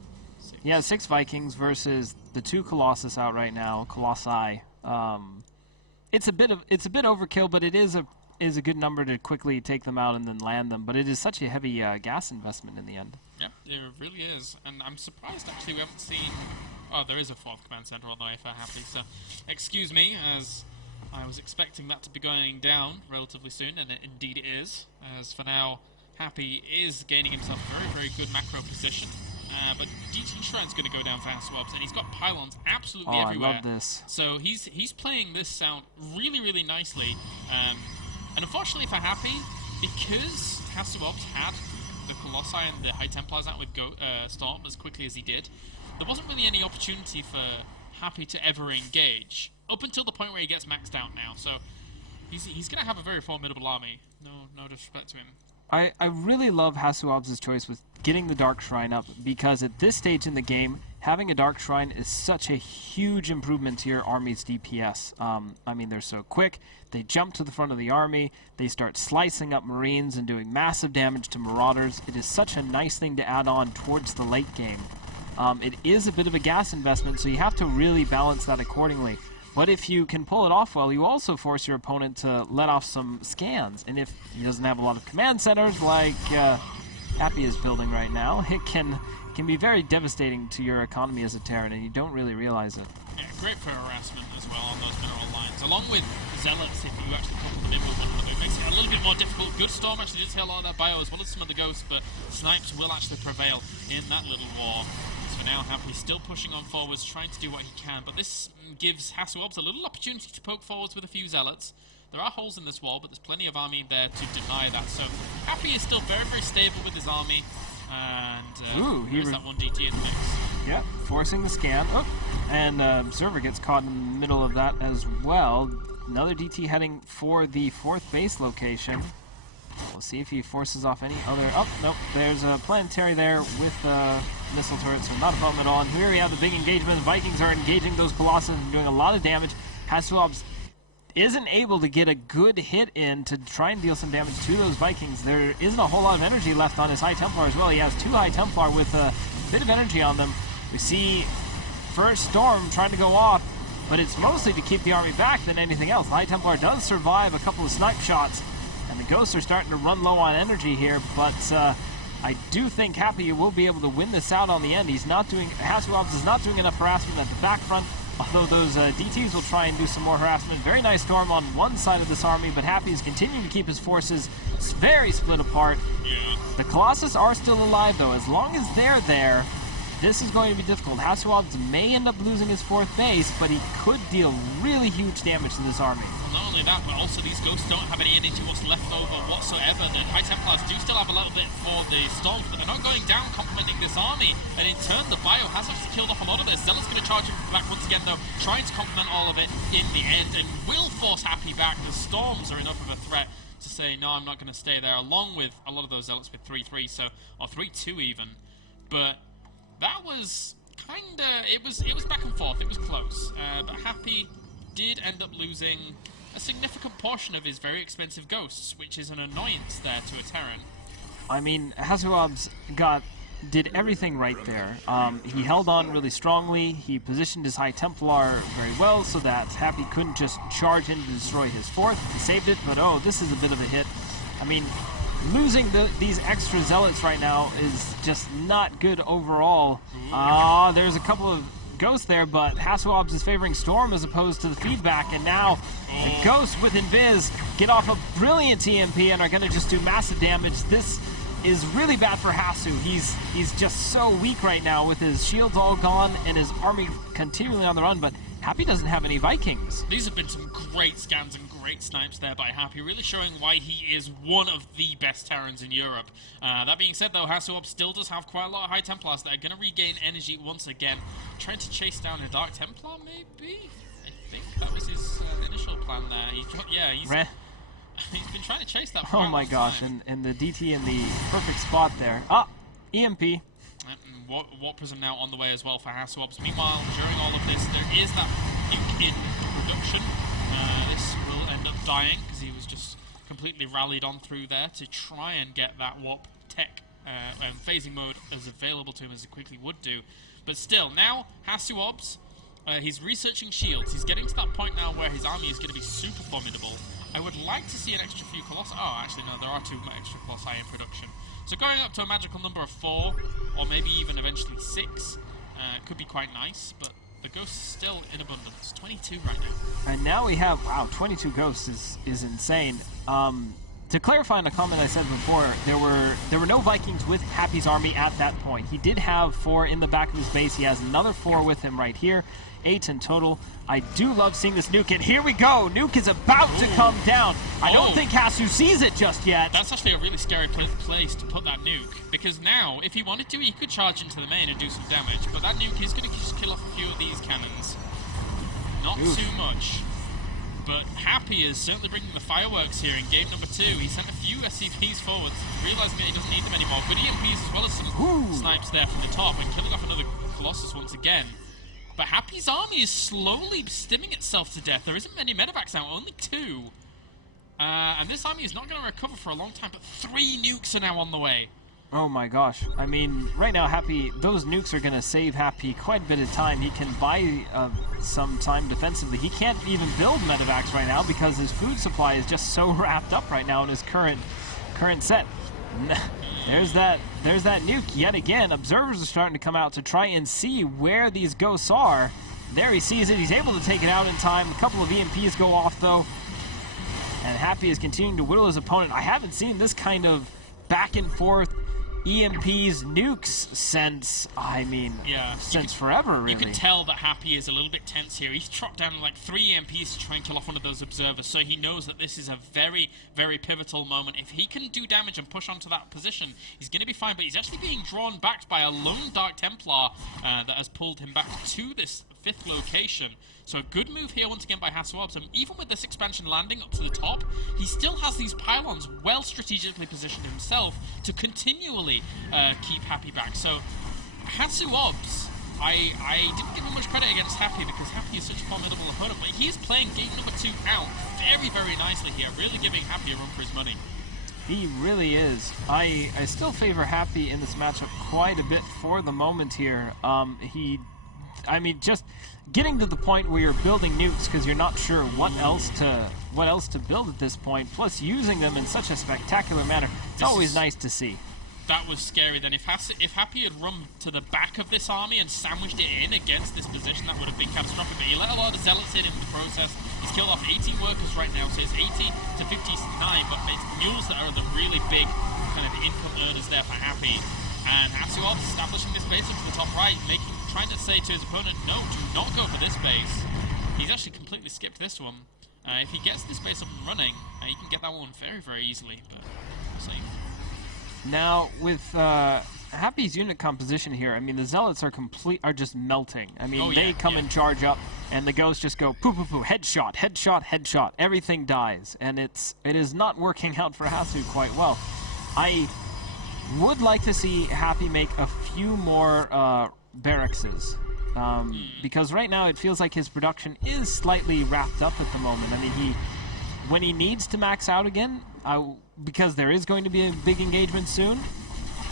he has 6 Vikings versus the 2 Colossus out right now, Colossi. It's a bit overkill, but it is a good number to quickly take them out and then land them. But it is such a heavy gas investment in the end. Yep, it really is. And I'm surprised, actually, we haven't seen... Oh, there is a 4th command center on the way for Happy, so excuse me, as I was expecting that to be going down relatively soon, and it indeed is. As for now, Happy is gaining himself a very, very good macro position. But DT Shrine's going to go down for Hasselhoff, and he's got pylons absolutely everywhere. I love this. So he's playing this out really, really nicely. And unfortunately for Happy, because Hasselhoff had the Colossi and the High Templars out with Storm as quickly as he did, there wasn't really any opportunity for Happy to ever engage, up until the point where he gets maxed out now. So he's going to have a very formidable army. No disrespect to him. I really love Hasselhoff's choice with getting the Dark Shrine up, because at this stage in the game, having a Dark Shrine is such a huge improvement to your army's DPS. I mean, they're so quick, they jump to the front of the army, they start slicing up Marines and doing massive damage to Marauders. It is such a nice thing to add on towards the late game. It is a bit of a gas investment, so you have to really balance that accordingly. But if you can pull it off well, you also force your opponent to let off some scans. And if he doesn't have a lot of command centers like Happy is building right now, it can be very devastating to your economy as a Terran, and you don't really realize it. Yeah, great for harassment as well on those mineral lines. Along with Zealots, if you actually put them in with one of them, it makes it a little bit more difficult. Good Storm actually did take a lot of that bio as well as some of the Ghosts, but Snipes will actually prevail in that little war. So now Happy still pushing on forwards, trying to do what he can, but this gives Hasselhoff a little opportunity to poke forwards with a few Zealots. There are holes in this wall, but there's plenty of army there to deny that. So Happy is still very, very stable with his army. And here's that one DT in the mix. Yep, forcing the scan. Oh, and Observer gets caught in the middle of that as well. Another DT heading for the 4th base location. We'll see if he forces off any other... Oh, nope, there's a planetary there with missile turrets, so not a problem at all. And here we have the big engagement. Vikings are engaging those Colossus and doing a lot of damage. Hasselhoff isn't able to get a good hit in to try and deal some damage to those Vikings. There isn't a whole lot of energy left on his High Templar as well. He has 2 High Templar with a bit of energy on them. We see first Storm trying to go off, but it's mostly to keep the army back than anything else. The High Templar does survive a couple of snipe shots, and the Ghosts are starting to run low on energy here, but I do think Happy will be able to win this out on the end. Hasselhoff is not doing enough harassment at the back front. Although those DTs will try and do some more harassment. Very nice storm on one side of this army, but Happy is continuing to keep his forces very split apart. Yeah. The Colossus are still alive, though. As long as they're there, this is going to be difficult. Hasselhoff may end up losing his 4th base, but he could deal really huge damage to this army. Well, not only that, but also these ghosts don't have any energy left over whatsoever. The High Templars do still have a little bit for the storms, but they're not going down complementing this army. And in turn, the Biohazard's killed off a lot of it. Zealot's going to charge him back once again, though, trying to complement all of it in the end, and will force Happy back. The storms are enough of a threat to say, no, I'm not going to stay there, along with a lot of those Zealots with 3-3, so, or 3-2 even. But that was kinda, it was back and forth, it was close, but Happy did end up losing a significant portion of his very expensive ghosts, which is an annoyance there to a Terran. I mean, Hasselhoff did everything right there. He held on really strongly, he positioned his High Templar very well so that Happy couldn't just charge in to destroy his 4th. He saved it, but oh, this is a bit of a hit. I mean, losing these extra Zealots right now is just not good overall. There's a couple of ghosts there, but Hasselhoff is favoring Storm as opposed to the feedback, and now the ghosts with Invis get off a brilliant EMP and are going to just do massive damage. This is really bad for Hasu. He's just so weak right now with his shields all gone and his army continually on the run, but Happy doesn't have any Vikings. These have been some great scans and great snipes there by Happy, really showing why he is one of the best Terrans in Europe. That being said, though, Hasselhoff still does have quite a lot of High Templars that are going to regain energy once again. Trying to chase down a Dark Templar, maybe? I think that was his initial plan there. He's been trying to chase that for Oh my gosh, and the DT in the perfect spot there. EMP. Warp Prism now on the way as well for Hasselhoff. Meanwhile, during all of this, there is that nuke in production. This will end up dying because he was just completely rallied on through there to try and get that warp tech and phasing mode as available to him as he quickly would do. But still, now Hasselhoff, he's researching shields. He's getting to that point now where his army is going to be super formidable. I would like to see an extra few Colossi. Oh, actually, no, there are 2 extra Colossi in production. So going up to a magical number of 4, or maybe even eventually 6, could be quite nice, but the ghosts still in abundance. 22 right now. And now we have, wow, 22 ghosts is insane. To clarify on a comment I said before, there were no Vikings with Happy's army at that point. He did have 4 in the back of his base. He has another 4 with him right here. 8 in total. I do love seeing this nuke, and here we go! Nuke is about to come down. I don't think Hasu sees it just yet. That's actually a really scary place to put that nuke, because now, if he wanted to, he could charge into the main and do some damage, but that nuke is going to just kill off a few of these cannons. Not too much. But Happy is certainly bringing the fireworks here in game number 2. He sent a few SCPs forwards, realizing that he doesn't need them anymore. Good EMPs as well as some snipes there from the top, and killing off another Colossus once again. But Happy's army is slowly stimming itself to death. There isn't many medevacs now, only 2. And this army is not going to recover for a long time, but 3 nukes are now on the way. Oh my gosh. I mean, right now Happy, those nukes are going to save Happy quite a bit of time. He can buy some time defensively. He can't even build medevacs right now because his food supply is just so wrapped up right now in his current set. There's that nuke yet again. Observers are starting to come out to try and see where these ghosts are. There he sees it. He's able to take it out in time. A couple of EMPs go off though. And Happy is continuing to whittle his opponent. I haven't seen this kind of back and forth EMPs, nukes since, since forever, really. You can tell that Happy is a little bit tense here. He's chopped down like 3 EMPs to try and kill off one of those observers, so he knows that this is a very, very pivotal moment. If he can do damage and push onto that position, he's going to be fine, but he's actually being drawn back by a lone Dark Templar that has pulled him back to this 5th location. So a good move here once again by Hasselhoff. And even with this expansion landing up to the top, he still has these pylons well strategically positioned himself to continually keep Happy back. So Hasselhoff, I didn't give him much credit against Happy because Happy is such a formidable opponent, but he's playing game number 2 out very, very nicely here, really giving Happy a run for his money. He really is. I still favor Happy in this matchup quite a bit for the moment here. Just getting to the point where you're building nukes because you're not sure what else to build at this point, plus using them in such a spectacular manner, it's always nice to see. that was scary. Then if Happy had run to the back of this army and sandwiched it in against this position, that would have been catastrophic. But he let a lot of Zealots in the process. He's killed off 18 workers right now, so it's 80 to 59, but it's mules that are the really big kind of income earners there for Happy. And Hasuov establishing this base up to the top right, trying to say to his opponent, no, do not go for this base. He's actually completely skipped this one. If he gets this base up and running, he can get that one very, very easily, but we'll see. Now, with Happy's unit composition here, I mean, the Zealots are just melting. I mean, they come and charge up, and the Ghosts just go poo poo poo, headshot, headshot, headshot. Everything dies, and it is not working out for Hasu quite well. I would like to see Happy make a few more barracks, because right now it feels like his production is slightly wrapped up at the moment. I mean, when he needs to max out again, because there is going to be a big engagement soon,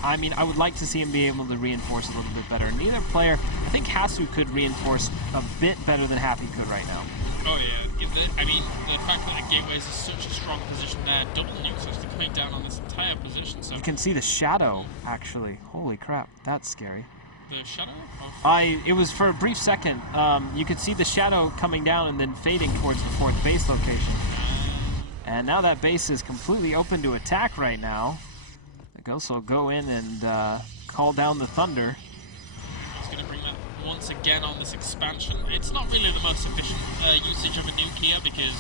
I mean, I would like to see him be able to reinforce a little bit better. Neither player, I think Hasu could reinforce a bit better than Happy could right now. Oh yeah, I mean, the fact that the Gateways is such a strong position there, double nukes actually coming down on this entire position. So you can see the shadow, actually. Holy crap, that's scary. The shadow? It was for a brief second. You could see the shadow coming down and then fading towards the 4th base location. And now that base is completely open to attack right now. The Ghosts will go in and call down the Thunder. He's going to bring that once again on this expansion. It's not really the most efficient usage of a nuke here because,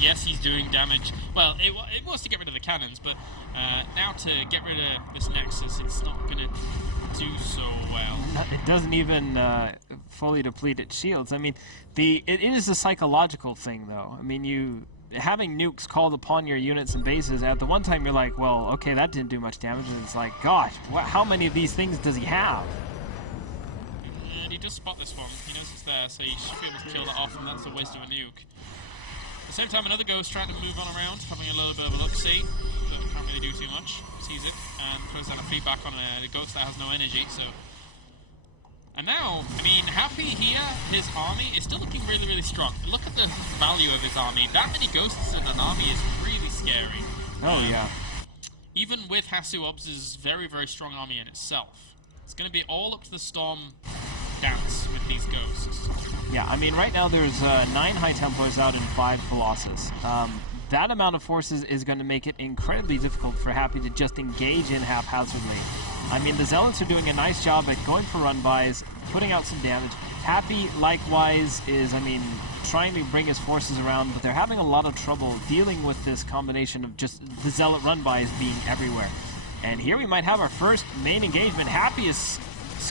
yes, he's doing damage. Well, it was to get rid of the cannons, but now to get rid of this Nexus, it's not going to do so well. It doesn't even fully deplete its shields. I mean, it is a psychological thing, though. I mean, having nukes called upon your units and bases, at the one time you're like, well, okay, that didn't do much damage, and it's like, gosh, how many of these things does he have? And he does spot this one. He knows it's there, so he should be able to kill that off, and that's a waste of a nuke. At the same time, another Ghost trying to move on around, having a little bit of a look-see, but can't really do too much. Sees it, and puts down a feedback on a Ghost that has no energy, so... And now, I mean, Happy here, his army is still looking really, really strong. Look at the value of his army. That many Ghosts in an army is really scary. Oh, yeah. Even with Hasu-Obs' very, very strong army in itself. It's going to be all up to the Storm dance with these Ghosts. Yeah, I mean, right now there's 9 High Templars out and 5 Colossus. That amount of forces is going to make it incredibly difficult for Happy to just engage in haphazardly. I mean, the Zealots are doing a nice job at going for run-bys, putting out some damage. Happy, likewise, is, I mean, trying to bring his forces around, but they're having a lot of trouble dealing with this combination of just the Zealot run-bys being everywhere. And here we might have our first main engagement. Happy is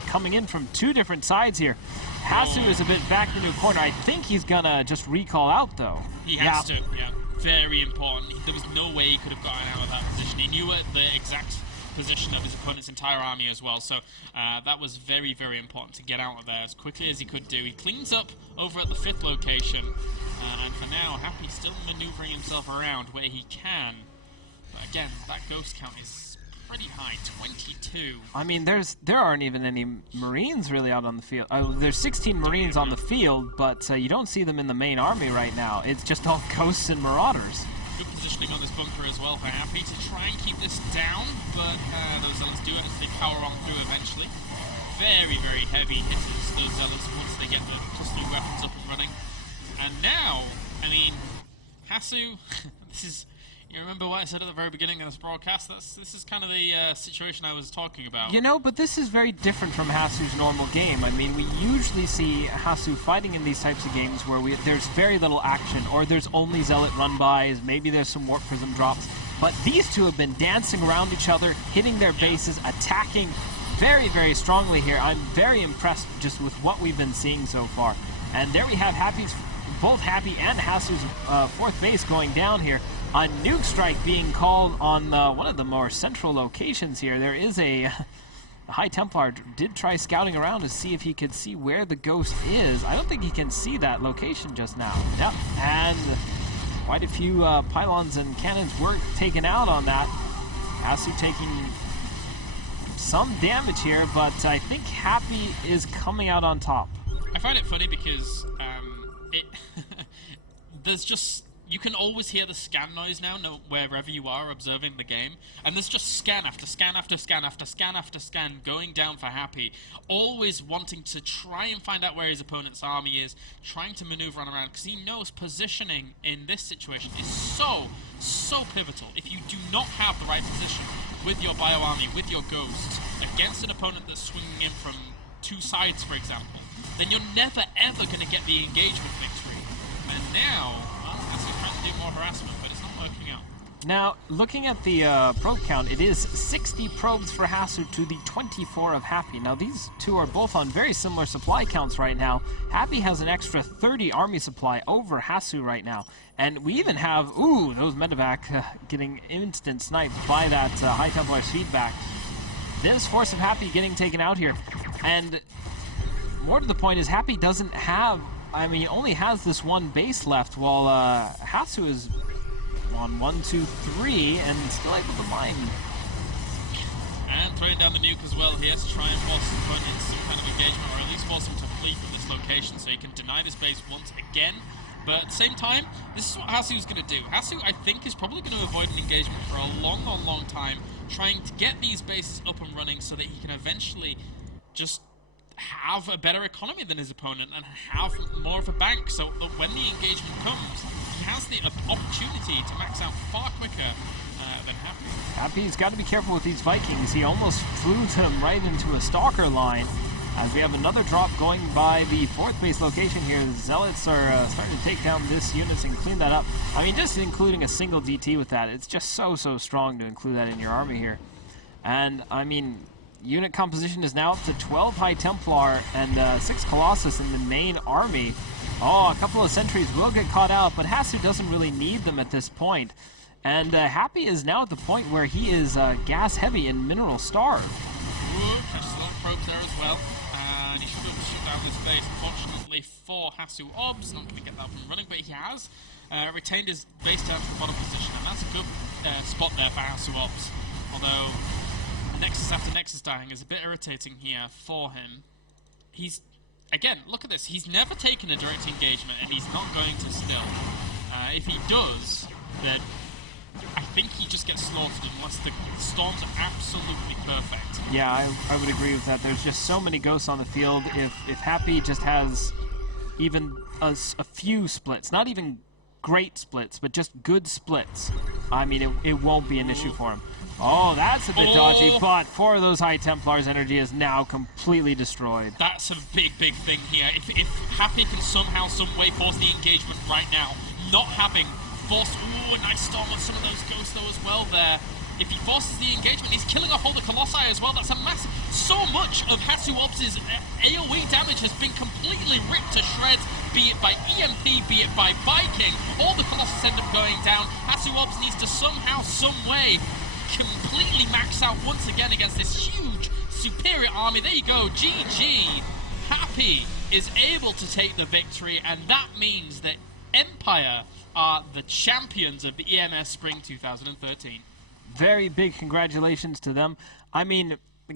coming in from 2 different sides here. Hasu is a bit back in the new corner. I think he's gonna just recall out, though. He has to, yeah. Very important. There was no way he could have gotten out of that position. He knew the exact position of his opponent's entire army as well, so that was very, very important to get out of there as quickly as he could do. He cleans up over at the 5th location, and for now, Happy still maneuvering himself around where he can. But again, that Ghost count is pretty high, 22. I mean, there aren't even any Marines really out on the field. There's 16 Marines on the field, but you don't see them in the main army right now. It's just all Ghosts and Marauders. Good positioning on this bunker as well for Happy to try and keep this down, but those Zealots do it as they power on through eventually. Very, very heavy hitters, those Zealots, once they get the +3 weapons up and running. And now, I mean, Hasu, this is... You remember what I said at the very beginning of this broadcast? This is kind of the situation I was talking about. You know, but this is very different from Hasu's normal game. I mean, we usually see Hasu fighting in these types of games where there's very little action, or there's only Zealot run-bys, maybe there's some Warp Prism drops. But these two have been dancing around each other, hitting their bases, attacking very, very strongly here. I'm very impressed just with what we've been seeing so far. And there we have both Happy and Hasu's 4th base going down here. A nuke strike being called on one of the more central locations here. There is a High Templar did try scouting around to see if he could see where the Ghost is. I don't think he can see that location just now. Yep, and quite a few pylons and cannons were taken out on that. Hasu taking some damage here, but I think Happy is coming out on top. I find it funny because there's just You can always hear the scan noise now, wherever you are observing the game. And there's just scan after scan after scan after scan after scan going down for Happy. Always wanting to try and find out where his opponent's army is, trying to maneuver on around, because he knows positioning in this situation is so pivotal. If you do not have the right position with your bio army, with your ghosts, against an opponent that's swinging in from 2 sides, for example, then you're never ever going to get the engagement victory. And now, Hasu trying to do more harassment, but it's not working out. Now, looking at the probe count, it is 60 probes for Hasu to the 24 of Happy. Now, these two are both on very similar supply counts right now. Happy has an extra 30 army supply over Hasu right now. And we even have, those medevac getting instant sniped by that High Templar's feedback. This Force of Happy getting taken out here. And more to the point is Happy doesn't have, only has this one base left, while Hasu is on 1, 2, 3 and still able to mine. And throwing down the nuke as well here to try and force his opponent into some kind of engagement, or at least force him to flee from this location so he can deny this base once again. But at the same time, this is what Hasu's going to do. Hasu, I think, is probably going to avoid an engagement for a long time, trying to get these bases up and running so that he can eventually just have a better economy than his opponent and have more of a bank, so that when the engagement comes, he has the opportunity to max out far quicker than Happy. Happy's got to be careful with these Vikings. He almost flew them right into a stalker line. As we have another drop going by the 4th base location here, the Zealots are starting to take down this units and clean that up. Just including a single DT with that, it's just so strong to include that in your army here. And, unit composition is now up to 12 High Templar and 6 Colossus in the main army. A couple of sentries will get caught out, but Hasu doesn't really need them at this point. And Happy is now at the point where he is gas heavy and mineral starved. Catches a lot of probes there as well. And he should be able to shoot down this base. Unfortunately for Hasu Obs, not going to get that up and running, but he has retained his base down to the bottom position, and that's a good spot there for Hasu Obs. Although Nexus after Nexus dying is a bit irritating here for him. He's, again, look at this, he's never taken a direct engagement, and he's not going to still. If he does, then I think he just gets slaughtered unless the storms are absolutely perfect. Yeah, I would agree with that. There's just so many ghosts on the field. If Happy just has even a few splits, not even great splits, but just good splits, it won't be an issue for him. That's a bit dodgy, but 4 of those High Templars' energy is now completely destroyed. That's a big thing here. If Happy can somehow, some way force the engagement right now, not having forced... a nice storm on some of those ghosts though as well there. If he forces the engagement, he's killing off all the Colossi as well. That's a massive... So much of Hasu Obs' AoE damage has been completely ripped to shreds, be it by EMP, be it by Viking. All the Colossus end up going down. Hasu Obs needs to somehow, some way, completely max out once again against this huge, superior army. There you go, GG. Happy is able to take the victory, and that means that Empire are the champions of the EMS Spring 2013. Very big congratulations to them.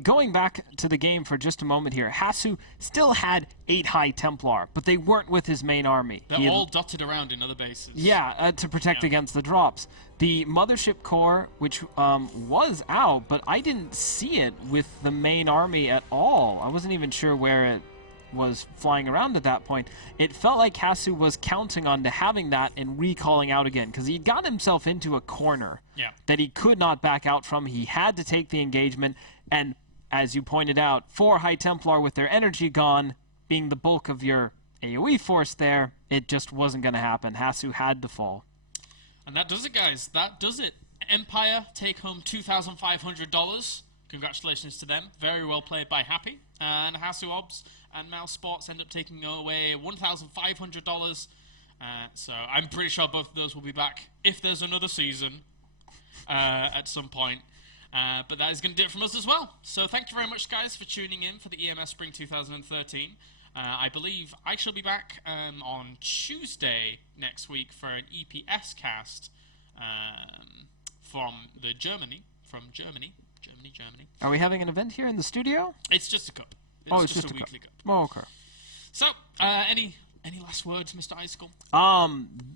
Going back to the game for just a moment here, Hasu still had 8 High Templar, but they weren't with his main army. They're all dotted around in other bases. Yeah, to protect against the drops. The Mothership Core, which was out, but I didn't see it with the main army at all. I wasn't even sure where it was flying around at that point. It felt like Hasu was counting on to having that and recalling out again, because he got himself into a corner that he could not back out from. He had to take the engagement, and as you pointed out, 4 High Templar with their energy gone, being the bulk of your AoE force there, it just wasn't going to happen. Hasu had to fall. And that does it, guys. That does it. Empire take home $2,500. Congratulations to them. Very well played by Happy. And Hasu Obs and mousesports end up taking away $1,500. So I'm pretty sure both of those will be back if there's another season at some point. But that is going to do it from us as well. So thank you very much, guys, for tuning in for the EMS Spring 2013. I believe I shall be back on Tuesday next week for an EPS cast from Germany. Are we having an event here in the studio? It's just a cup. It's just a a weekly cup. Oh, okay. So, any Any last words, Mr. Icicle?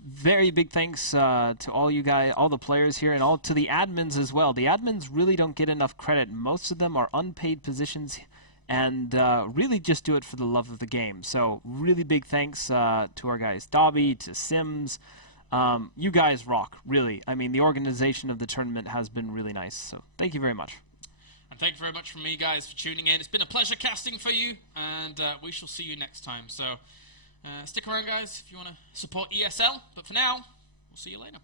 Very big thanks to all you guys, all the players here, and all to the admins as well. The admins really don't get enough credit. Most of them are unpaid positions, and really just do it for the love of the game. So really big thanks to our guys, Dobby, to Sims. You guys rock, really. I mean, the organization of the tournament has been really nice. So thank you very much. And thank you very much from me, guys, for tuning in. It's been a pleasure casting for you, and we shall see you next time. So stick around, guys, if you want to support ESL. But for now, we'll see you later.